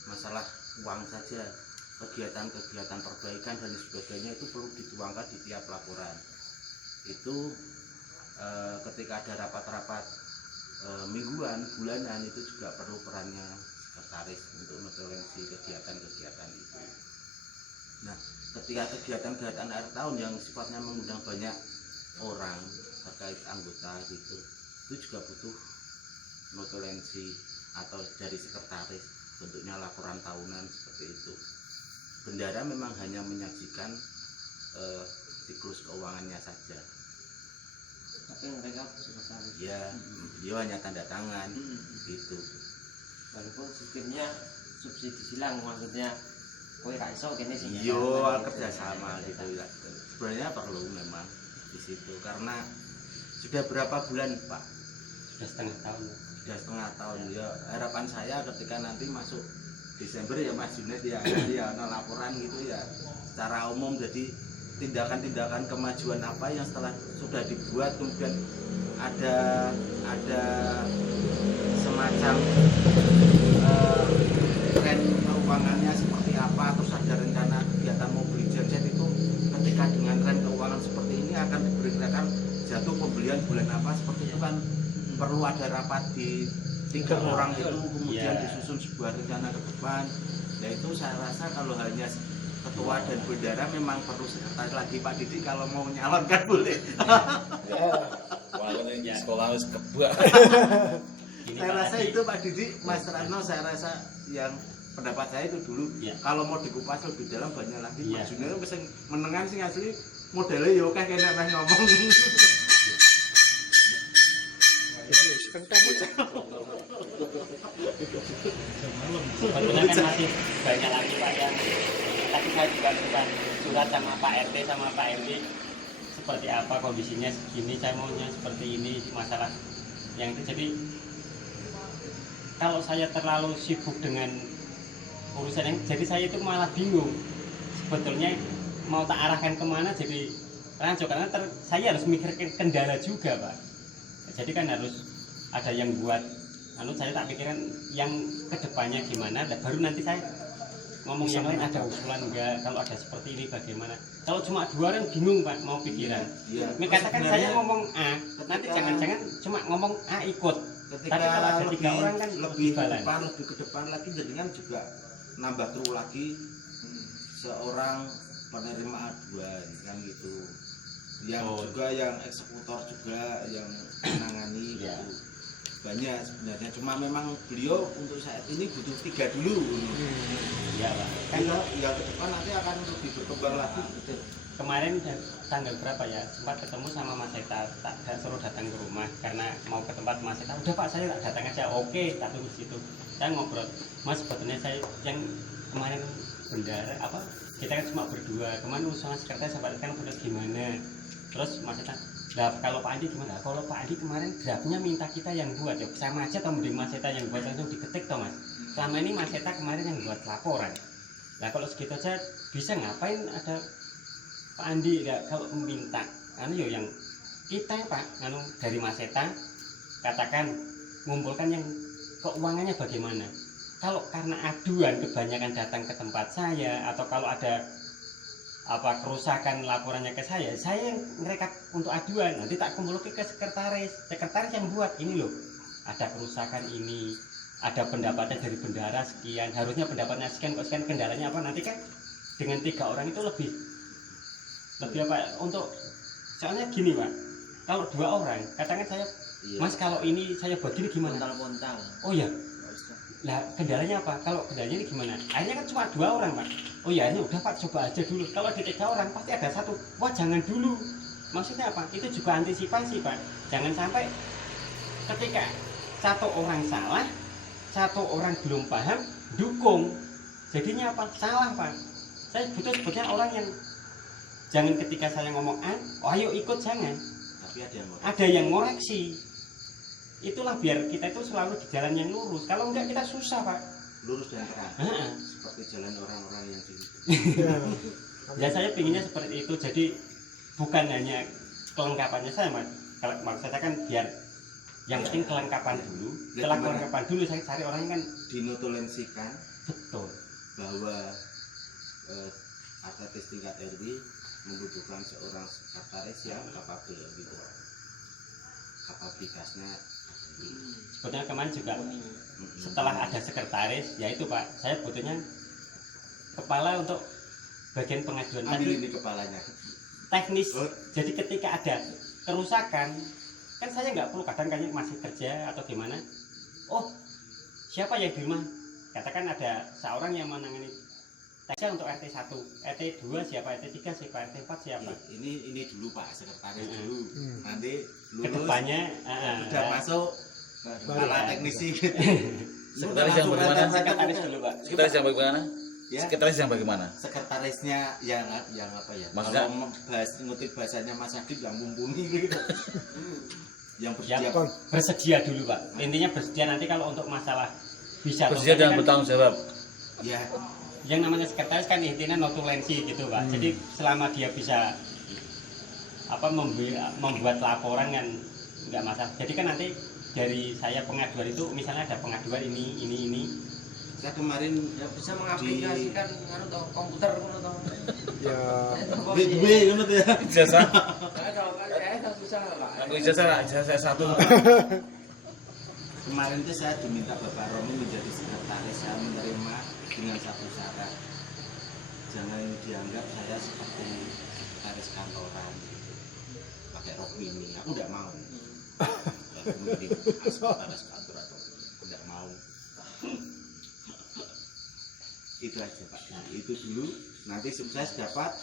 masalah uang saja, kegiatan-kegiatan perbaikan dan sebagainya itu perlu dituangkan di tiap laporan. Itu ketika ada rapat-rapat mingguan, bulanan itu juga perlu perannya sekretaris untuk mengintervensi kegiatan-kegiatan itu. Nah, ketika kegiatan-kegiatan akhir tahun yang sifatnya mengundang banyak orang terkait anggota gitu, itu juga butuh notulensi atau dari sekretaris, bentuknya laporan tahunan seperti itu. Bendara memang hanya menyajikan siklus keuangannya saja. Tapi mereka sekretaris. Ya, beliau hanya tanda tangan gitu. Walaupun sistemnya subsidi silang, maksudnya kowe ra iso kene sing Yo kerjasama gitu ya. Sebenarnya perlu memang di situ karena sudah berapa bulan Pak? Sudah setengah tahun. Sudah setengah tahun ya. Harapan saya ketika nanti masuk Desember ya Mas Junet ya, ya ada laporan gitu ya. Secara umum jadi tindakan-tindakan kemajuan apa yang setelah sudah dibuat kemudian ada semacam tren keuangannya seperti apa, terus ada rencana kegiatan mau beli genset itu ketika dengan tren keuangan seperti ini akan diperkirakan jatuh pembelian bulan apa seperti itu kan perlu ada rapat di 3 orang itu kemudian disusun sebuah rencana ke depan. Nah itu saya rasa kalau hanya ketua dan bendara memang perlu sekretaris lagi Pak Didi kalau mau nyalonkan boleh. Walaupun ini sekolah harus kebak. Saya rasa itu Pak Didi, Mas Rano, saya rasa yang pendapat saya itu dulu. Kalau mau dikupas lebih dalam banyak lagi. Pak Junior pesen menengan sih asli modelnya yo kayak kena ngomong. Sebetulnya kan masih banyak lagi Pak yang tadi saya juga berikan surat sama Pak RT sama Pak RW seperti apa kondisinya segini, saya maunya seperti ini masalah yang itu. Jadi kalau saya terlalu sibuk dengan urusan yang jadi saya itu malah bingung sebetulnya mau tak arahkan kemana, jadi rancu karena saya harus mikirkan kendala juga Pak. Jadi kan harus ada yang buat saya tak pikirkan yang kedepannya gimana, dan baru nanti saya ngomong yang lain ada usulan enggak, kalau ada seperti ini bagaimana. Kalau cuma 2 orang bingung Pak mau pikiran. Katakan saya ngomong A, nanti jangan-jangan cuma ngomong A ikut. Ketika tapi kalau ada 3 orang kan lebih balan. lebih ke depan lagi jadinya juga nambah kru lagi seorang penerima aduan kan gitu. Yang juga yang eksekutor juga yang menangani gitu. Banyak sebenarnya, cuma memang beliau untuk saat ini butuh 3 dulu. Iya Pak. Kan ya ke depan nanti akan lebih berkembang lagi. Kemarin tanggal berapa ya, sempat ketemu sama Mas Eta, tak suruh datang ke rumah karena mau ke tempat Mas Eta. Udah Pak, saya tak datang aja. Oke, tak tunggu situ. Saya ngobrol, Mas sebetulnya saya yang kemarin bendara apa, kita kan cuma berdua. Kemarin usaha sekretaris sampai kan udah gimana. Terus Mas Eta, nah kalau Pak Andi gimana? Kalau Pak Andi kemarin draftnya minta kita yang buat, ya sama aja atau mending Mas Eta yang buat langsung diketik toh Mas. Selama ini Mas Eta kemarin yang buat laporan. Nah kalau segitu aja bisa ngapain ada Pak Andi ya kalau minta yang kita Pak dari Mas Eta katakan ngumpulkan yang keuangannya bagaimana. Kalau karena aduan kebanyakan datang ke tempat saya atau kalau ada kerusakan laporannya ke saya yang merekap untuk aduan, nanti tak kumpulkan ke sekretaris yang buat ini loh, ada kerusakan ini, ada pendapatnya dari bendara sekian, harusnya pendapatnya sekian kok sekian, kendalanya apa, nanti kan dengan 3 orang itu lebih apa untuk, soalnya gini Pak, kalau 2 orang katakan saya Mas kalau ini saya buat gini gimana, oh ya lah kendalanya apa, kalau kendalanya ini gimana, akhirnya kan cuma 2 orang Pak, oh ya ini udah Pak coba aja dulu, kalau di 3 orang pasti ada 1, wah jangan dulu, maksudnya apa, itu juga antisipasi Pak, jangan sampai ketika 1 orang salah, 1 orang belum paham, dukung, jadinya apa, salah Pak. Saya butuh sebetulnya orang yang jangan ketika saya ngomong A, oh ayo ikut, jangan, tapi ada yang ngoreksi. Itulah biar kita itu selalu di jalan yang lurus. Kalau enggak kita susah Pak. Lurus dan terang. Seperti jalan orang-orang yang di. Ya saya pinginnya seperti itu. Jadi bukan hanya kelengkapannya saya Mas. Kalau maksud saya kan biar yang penting kelengkapan dulu. Setelah kelengkapan dulu saya cari orang yang kan dinotulensikan. Betul. Bahwa atletis tingkat RW membutuhkan seorang sekretaris yang kapabel gitu. Kapabilitasnya sebetulnya kemarin juga setelah ada sekretaris, yaitu Pak, saya butuhnya kepala untuk bagian pengaduan Ambil tadi ini kepalanya. teknis. Oh. Jadi ketika ada kerusakan, kan saya nggak perlu kadang kan masih kerja atau gimana. Oh, siapa yang di rumah? Katakan ada seorang yang menangani teknisnya untuk RT 1, RT 2 siapa, RT 3 siapa, RT 4 siapa. Ini dulu Pak sekretaris dulu. Nanti lulus Kedepannya udah masuk kepala teknisi gitu. Sekretaris yang bagaimana? sekretaris dulu Pak. Sekretaris yang bagaimana? Ya. Sekretaris yang bagaimana? Sekretarisnya yang apa ya? Maksudnya? Kalau ngutip bahasanya Mas Akib yang mumpuni gitu. Yang Yang bersiap. bersedia dulu Pak. Intinya bersedia, nanti kalau untuk masalah bisa atau Bersedia enggaknya dan kan bertanggung jawab. Ya, yang namanya sekretaris kan intinya notulensi gitu Pak. Jadi selama dia bisa membuat laporan kan nggak masalah. Jadi kan nanti dari saya pengaduan itu misalnya ada pengaduan ini. saya kemarin Ya bisa mengaplikasikan anu toh komputer ngono toh. Ya duwe ngono tuh ya. Ijazah. Saya susah Pak. Aku ijazah satu. Kemarin itu saya diminta Bapak Romi menjadi sekretaris. Saya menerima dengan satu syarat. Jangan dianggap saya seperti sekretaris kantoran pakai rok mini. Aku tidak mau. Sekretaris kantor atau tidak mau. Itu aja Pak. Nah, itu dulu. Nanti sukses dapat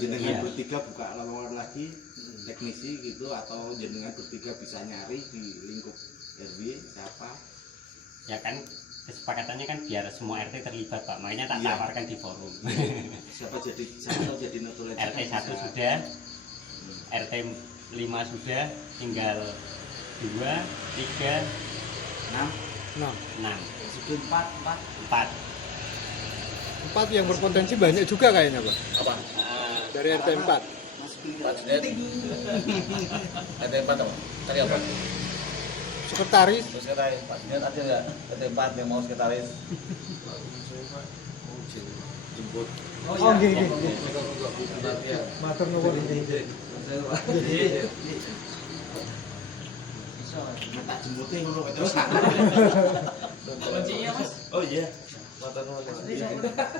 jenengan bertiga buka lowongan lagi teknisi gitu, atau jenengan bertiga bisa nyari di lingkup RW siapa. Ya kan kesepakatannya kan biar semua RT terlibat Pak. Makanya tak Iya. tawarkan di forum. Siapa jadi notulen RT 1 sudah, RT 5 sudah, tinggal 2, 3, 6 6, sudah 4 4. yang berpotensi banyak juga kayaknya Pak. Apa? Dari RT 4. Pak Junet. Ada 4 apa? Tadi apa? Sekretaris. Terus sekretaris. Pak Junet ada nggak? Ada 4 yang mau sekretaris. jemput. Oh nggih. Matur nuwun. Tak jemputnya ngono terus. Kuncinya Mas. Oh iya.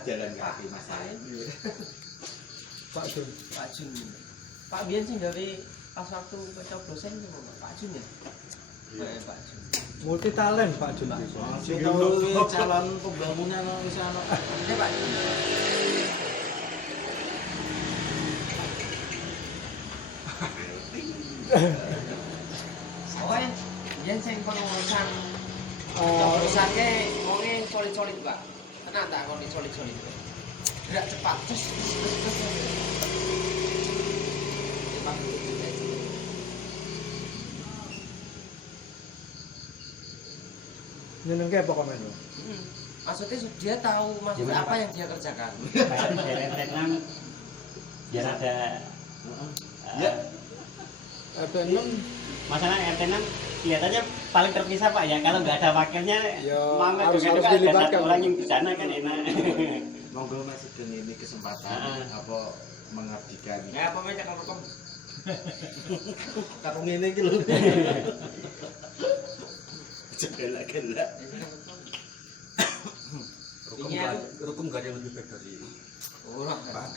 Jalan kaki Mas saya. Pak Jun. Pak Jun. Pak Bian sing gawe pas waktu pencoblosan itu Pak Jun ya. Pak Jun. Multi talent Pak Jun. Sing tahu calon pembangunan wis ana. Ini Pak Jun. Pokoknya Bian sing pengurusan pencoblosannya wonge solid-solid Pak. Tenang tak kon solid-solid. Gerak cepat. Terus. Pak. Nyenengke apa komen lo? Maksudnya dia tahu maksudnya Gimana, apa Pak? yang dia kerjakan. Kayak dari RT 6 biar ada Ya. RT 6 masalah RT 6 kelihatannya paling terpisah Pak ya. Kalau nggak ada wakilnya, Ya, mangga harus juga ada dilibatkan. satu orang yang di sana kan enak. Monggo Mas Sugeng ini kesempatan apa mengabdikan. Ya apa macam kalau kom. Karo ngene iki lho. Gelak-gelak. Rukum gak ada yang lebih baik dari ini. Oh,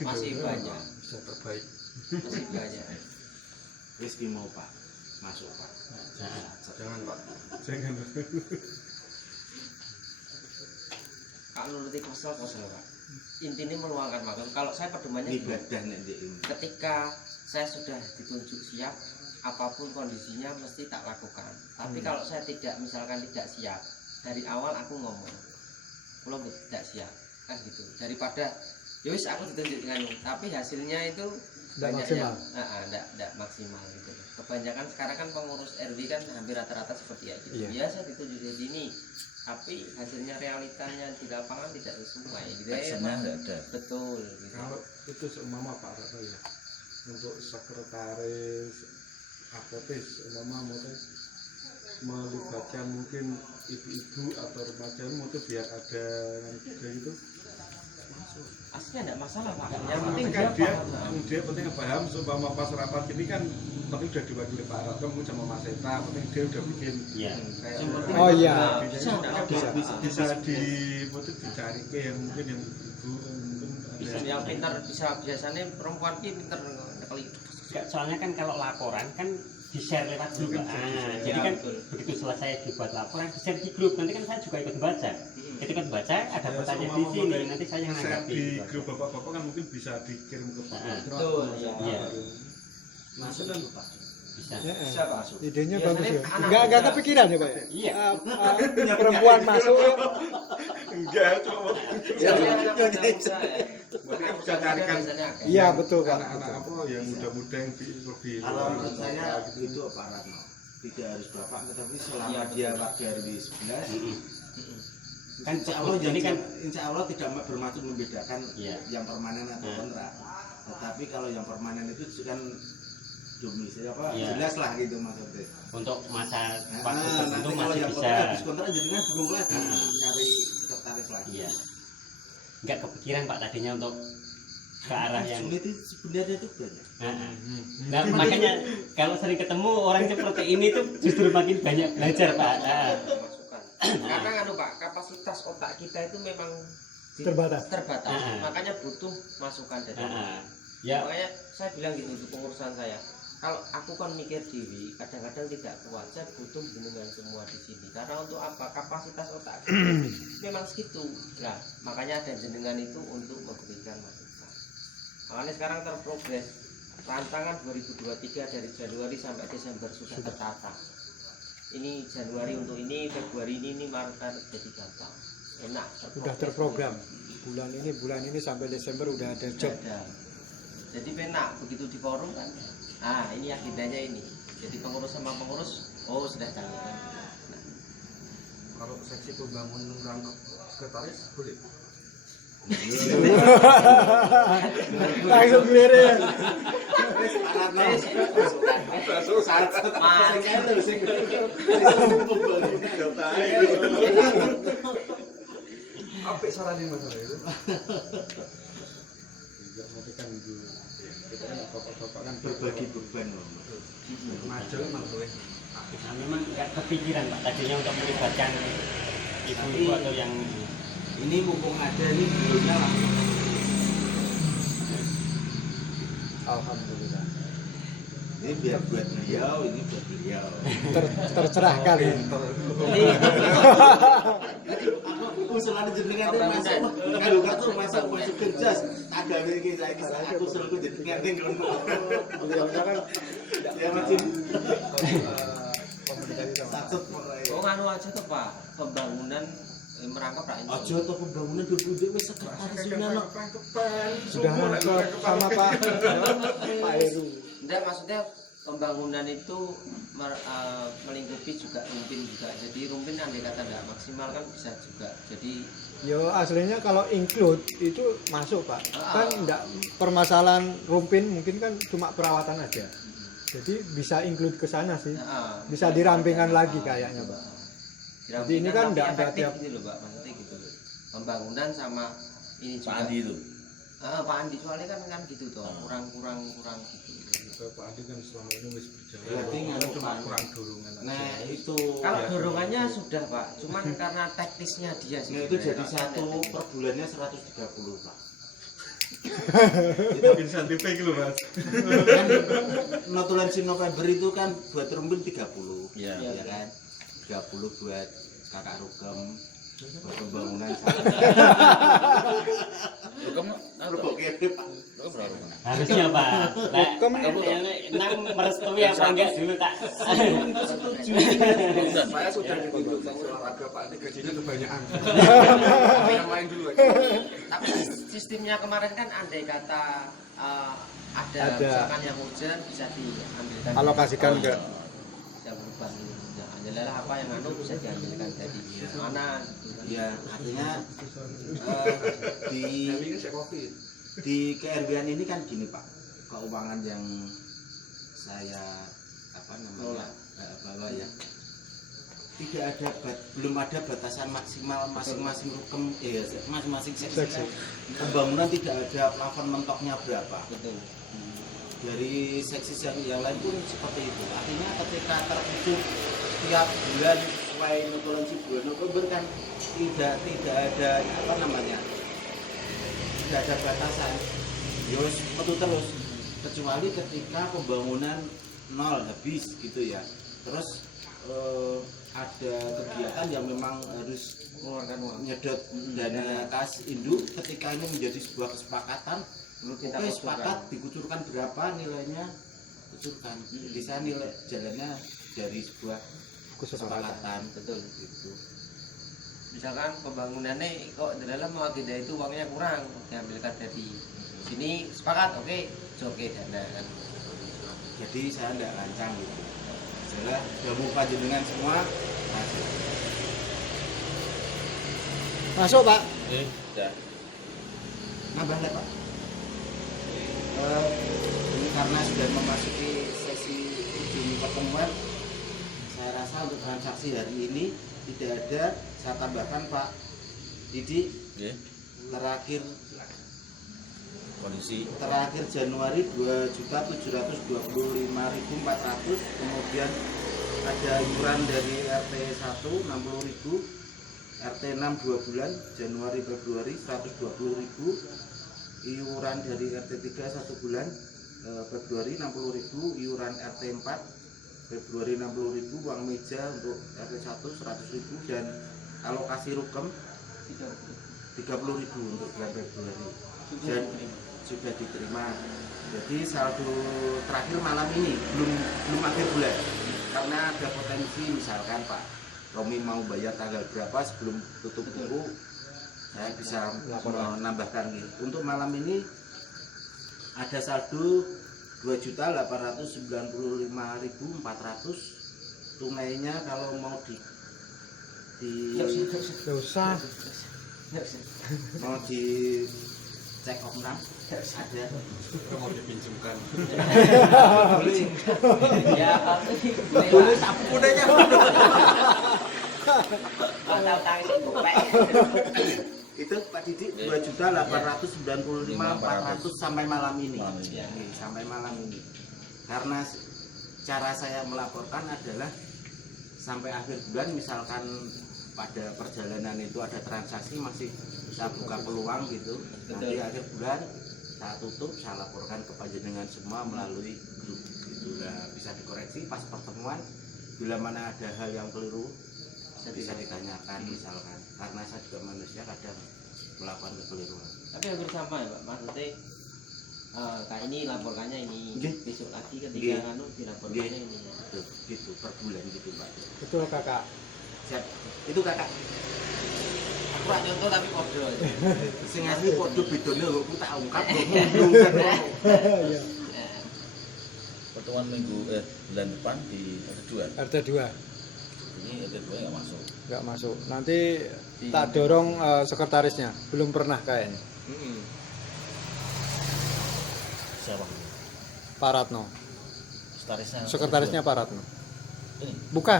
masih banyak. Bisa terbaik. Masih banyak. Wis ki mau Pak. Masuk Pak. Jangan Pak. Jangan. Kalau nuruti kosel Pak. Intinya meluangkan waktu. Kalau saya pedomannya gini, Ibadah nek ndek ini. ketika saya sudah ditunjuk siap, apapun kondisinya mesti tak lakukan. Tapi kalau saya misalkan tidak siap, dari awal aku ngomong, kalau tidak siap, kan gitu. Daripada, yowis aku ditunjuk dengan tapi hasilnya itu Tidak banyak maksimal. yang tidak maksimal gitu. Kebanyakan sekarang kan pengurus RW kan hampir rata-rata seperti itu. Iya. Biasa ditunjuk di sini, tapi hasilnya realitanya di lapangan tidak sesuai. Gitu ya, Actionnya Pak. nggak ada. Betul. Gitu. Kalau itu seumpama Pak Rato ya, untuk sekretaris apotis umpama melibatkan mungkin ibu-ibu atau remaja mungkin biar ada yang kayak gitu. Aslinya tidak masalah Pak. Yang Yang penting penting kan dia paham. penting paham seumpama pas rapat ini kan penting udah diwakili Pak Rato mungkin sama Mas Eta, penting dia udah bikin Iya. kayak Yang penting Oh iya. Bisa, bisa di mungkin dicari ke yang mungkin yang ibu mungkin Yang pintar bisa biasanya perempuan ini pintar nekeli. Enggak, soalnya kan kalau laporan kan di-share lewat grup. Jadi kan begitu selesai dibuat laporan, di-share di grup. Nanti kan saya juga ikut baca. Ketika baca ada pertanyaan di sini, nanti saya yang share nanggapi. di grup bapak-bapak kan mungkin bisa dikirim ke Pak. Betul, Iya. Masuk kan Pak? Bisa. Bisa Pak Asu. Idenya Biasanya bagus ya. anak Enggak muda. kepikiran ya Pak ya? Iya. Perempuan masuk ya. Enggak, cuma Biasanya anak muda ya. mereka bisa carikan Iya betul Pak. anak-anak apa yang muda-muda yang lebih Kalau menurut saya itu Pak Ratno, tidak harus bapak, tetapi selama dia warga RW 11, Kan insya Allah ini kan insya Allah tidak bermaksud membedakan Iya. yang permanen atau kontrak. Tetapi kalau yang permanen itu kan domisili apa Iya. jelas lah gitu maksudnya. untuk masa Nah, waktu tertentu nanti kalau masih yang bisa. kontrak habis kontrak jadinya bingung lagi nyari sekretaris lagi. Iya. Enggak kepikiran Pak tadinya untuk ke arah yang. Sulit itu sebenarnya itu banyak. Nah, makanya kalau sering ketemu orang seperti ini tuh justru makin banyak belajar Pak. Masukan. Karena kan Pak, kapasitas otak kita itu memang Terbatas. Makanya butuh masukan dari Ya, makanya saya bilang gitu di pengurusan saya, kalau aku kan mikir diri kadang-kadang tidak kuat, saya butuh jenengan semua di sini karena untuk apa, kapasitas otak kita memang segitu. Nah makanya ada jenengan itu untuk memberikan masukan. Makanya sekarang terprogres rancangan 2023 dari Januari sampai Desember sudah tertata. Ini Januari untuk ini, Februari ini Maret jadi gampang, enak. Udah terprogram. Bulan ini sampai Desember udah ada job. Jadi penak begitu di forum kan. Ah ini agendanya ini. Jadi pengurus sama pengurus, oh sudah jalan. Nah, Kalau seksi pembangunan rangkap sekretaris boleh. Langsung clear ya. Apa sarannya masalah itu? juga nanti kan kita kan bapak-bapak kan Berbagi beban loh. Maju emang boleh. nah, memang enggak kepikiran Pak tadinya untuk melibatkan ibu-ibu atau yang Ini mumpung ada ini belumnya langsung. Alhamdulillah. Ini biar buat beliau, ini buat beliau. Tercerahkan ya. Usulan jenengan itu masuk, kan tuh masuk kerja. Ada lagi saya usulku jenengan ini kalau Beliaunya kan ya macam komunikasi sama. satu mulai. oh nganu aja tuh Pak, pembangunan merangkap rakyat. Aja tuh pembangunan dulu wis sekretaris no. Sudah nangkep sama Pak Heru. Enggak, maksudnya pembangunan itu melingkupi juga rumpin juga. Jadi rumpin andai kata tidak maksimal kan bisa juga. Jadi Yo aslinya kalau include itu masuk Pak. Kan enggak permasalahan rumpin mungkin kan cuma perawatan aja. Jadi bisa include ke sana sih. Bisa dirampingkan lagi kayaknya Pak. Jadi ini kan tapi enggak ada efektif tiap gitu loh Pak, maksudnya gitu. Pembangunan sama ini juga. Pak Andi itu. Pak Andi soalnya kan gitu toh, kurang gitu. Pak Andi kan selama ini wis berjalan. Berarti nganu cuma Pak. kurang dorongan. Nah itu Kalau dorongannya sudah Pak, cuman karena teknisnya dia sih. nah, itu jadi satu per bulannya 130 Pak. Itu insentifnya gitu Mas. Kan notulen si November itu kan buat rumpin 30. Iya. Ya kan? 30 buat kakak Rukem buat pembangunan Kamu Rukuk kiri Pak. berapa? harusnya Pak. Nang merestui apa enggak dulu tak. Saya sudah ditunjuk sama olahraga Pak ini gajinya kebanyakan. Yang lain dulu aja. Tapi sistemnya kemarin kan andai kata ada misalkan yang hujan bisa diambilkan. alokasikan ke Bisa berubah gitu. Adalah apa yang anu bisa diambilkan dari mana gitu kan. Ya artinya di KRW-an ini kan gini Pak, keuangan yang saya bawa ya tidak ada belum ada batasan maksimal masing-masing rukem masing-masing seksi. Pembangunan tidak ada plafon mentoknya berapa. Betul. Dari seksi yang lain pun seperti itu. Artinya ketika terhitung setiap bulan sesuai notulen si bulan November kan tidak ada sudah ada batasan, yos metu terus. Kecuali ketika pembangunan nol habis gitu ya. Terus ada kegiatan yang memang harus mengeluarkan uang. nyedot dana kas induk. Ketika ini menjadi sebuah kesepakatan, Kita oke kucurkan. sepakat dikucurkan berapa nilainya, kucurkan. Jadi saya nilai jalannya dari sebuah kesepakatan. Betul. Gitu. Misalkan pembangunannya kok dalam mau tidak itu uangnya kurang, diambilkan dari sini, sepakat, oke dana kan. Jadi saya tidak lancang gitu. Jelas gabung panjenengan semua masuk. Masuk Pak. Udah. Nambah lah Pak. Ini karena sudah memasuki sesi ujung pertemuan, saya rasa untuk transaksi hari ini tidak ada. Saya tambahkan Pak Didi, Oke. terakhir Januari 2.725.400, kemudian ada iuran dari RT 1 60.000, RT 6 2 bulan Januari Februari 120.000, iuran dari RT 3 1 bulan Februari 60.000, iuran RT 4 Februari 60.000, uang meja untuk RT 1 100.000, dan alokasi rukem 30.000 untuk bulan Februari dan sudah diterima. Jadi saldo terakhir malam ini belum akhir bulan, karena ada potensi misalkan Pak Romi mau bayar tanggal berapa sebelum tutup buku, saya bisa menambahkan gitu. Untuk malam ini ada saldo 2.895.400, tunainya kalau mau Nggak usah. mau di cek opnam ada Mau dipinjamkan. boleh. Ya, Boleh sapu kudanya. Tahu tangsi gopek. Itu Pak Didi 2.895.400 sampai malam ini. Malam ini. Ya, sampai malam ini. Karena cara saya melaporkan adalah sampai akhir bulan, misalkan pada perjalanan itu ada transaksi masih saya buka peluang gitu. Nanti akhir bulan saya tutup, saya laporkan ke panjenengan semua melalui grup gitu. Nah, bisa dikoreksi pas pertemuan bila mana ada hal yang keliru bisa ditanyakan misalkan, karena saya juga manusia kadang melakukan kekeliruan. Tapi hampir sama ya Pak, maksudnya kayak ini laporkannya ini, Nggih. besok lagi Nggih. ketika anu dilaporkannya Nggih. ini. Betul, gitu per bulan gitu Pak. Betul Kakak. Siap. Itu Kakak. Aku rak contoh tapi podo. Sing asli podo bedone lho, aku tak ungkap lho ngundung kan. Iya. Pertemuan bulan depan di RT 2. RT 2 Ini RT 2 nggak masuk. nggak masuk. Nanti tak dorong sekretarisnya. Belum pernah kayaknya. Siapa? Pak Ratno. Sekretarisnya Sekretarisnya Pak Ratno. ini. Bukan.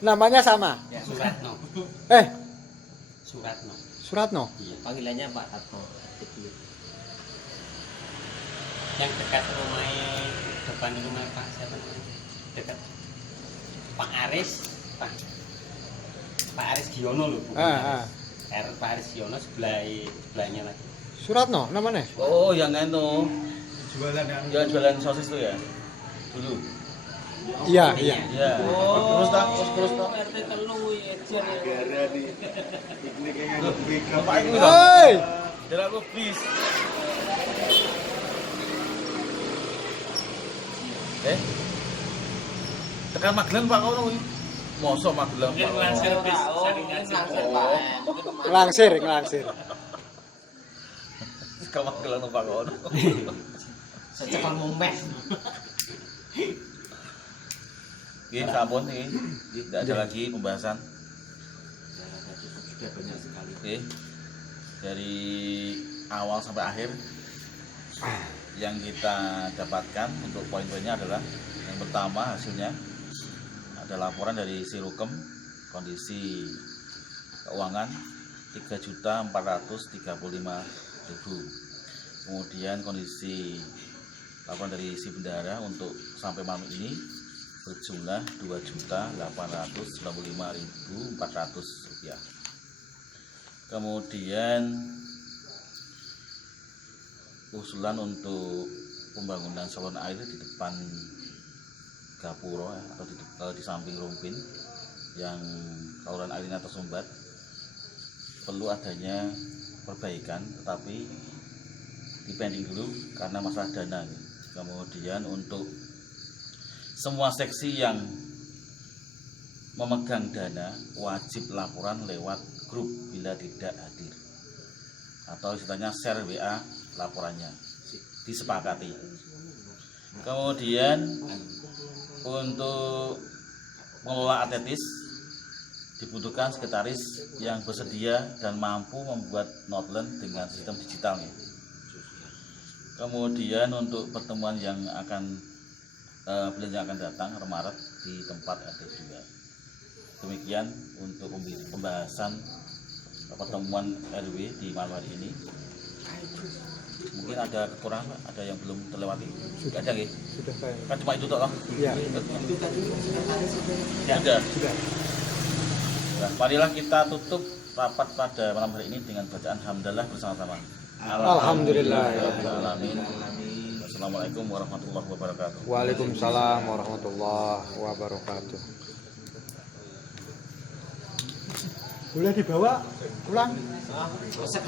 Namanya sama. Ya, Suratno. Suratno. Suratno. Panggilannya Pak Ratno. Yang dekat depan rumah Pak siapa namanya? Dekat Pak Aris, Pak Aris Giono loh. Pak Aris Giono sebelahnya lagi. Suratno namanya. Oh, yang itu. Jualan yang Jualan sosis tuh ya? Dulu. Iya, iya. Iya. Terus tak. RT telu ejer ya. Gara di piknik yang Bapak itu dong. Hei. Jalan lu bis. Tekan Magelang Pak kono kuwi. Mosok Magelang Pak. Mungkin langsir bis, Oh, sering mungkin ngajar. langsir Pak. Ngelangsir. Tekan Magelang Pak kono. Secepat mumpes. Nggih, sampun iki. Tidak ada lagi pembahasan. sudah banyak sekali. Oke. Dari awal sampai akhir yang kita dapatkan untuk poin-poinnya adalah yang pertama hasilnya ada laporan dari Sirukem kondisi keuangan 3.435.000. Kemudian kondisi laporan dari si bendahara untuk sampai malam ini berjumlah 2.895.400 rupiah. Kemudian usulan untuk pembangunan saluran air di depan gapura atau di samping rumpin yang saluran airnya tersumbat. Perlu adanya perbaikan, tetapi dipending dulu karena masalah dana. Kemudian untuk semua seksi yang memegang dana wajib laporan lewat grup bila tidak hadir, atau istilahnya share WA laporannya, disepakati. Kemudian untuk pengelola atletis dibutuhkan sekretaris yang bersedia dan mampu membuat notland dengan sistem digitalnya. Kemudian untuk pertemuan yang akan bulan yang akan datang Maret di tempat RT2. Demikian untuk pembahasan pertemuan RW di malam hari ini. Mungkin ada kekurangan, Pak? Ada yang belum terlewati? Sudah ada, gitu? Sudah Pak. Kan cuma itu toh? Iya. Itu tadi sekretaris Sudah. Nah, marilah kita tutup rapat pada malam hari ini dengan bacaan hamdalah bersama-sama. Alhamdulillahirrahmanirrahim. Assalamualaikum warahmatullahi wabarakatuh. Waalaikumsalam warahmatullahi wabarakatuh. Boleh dibawa pulang? resep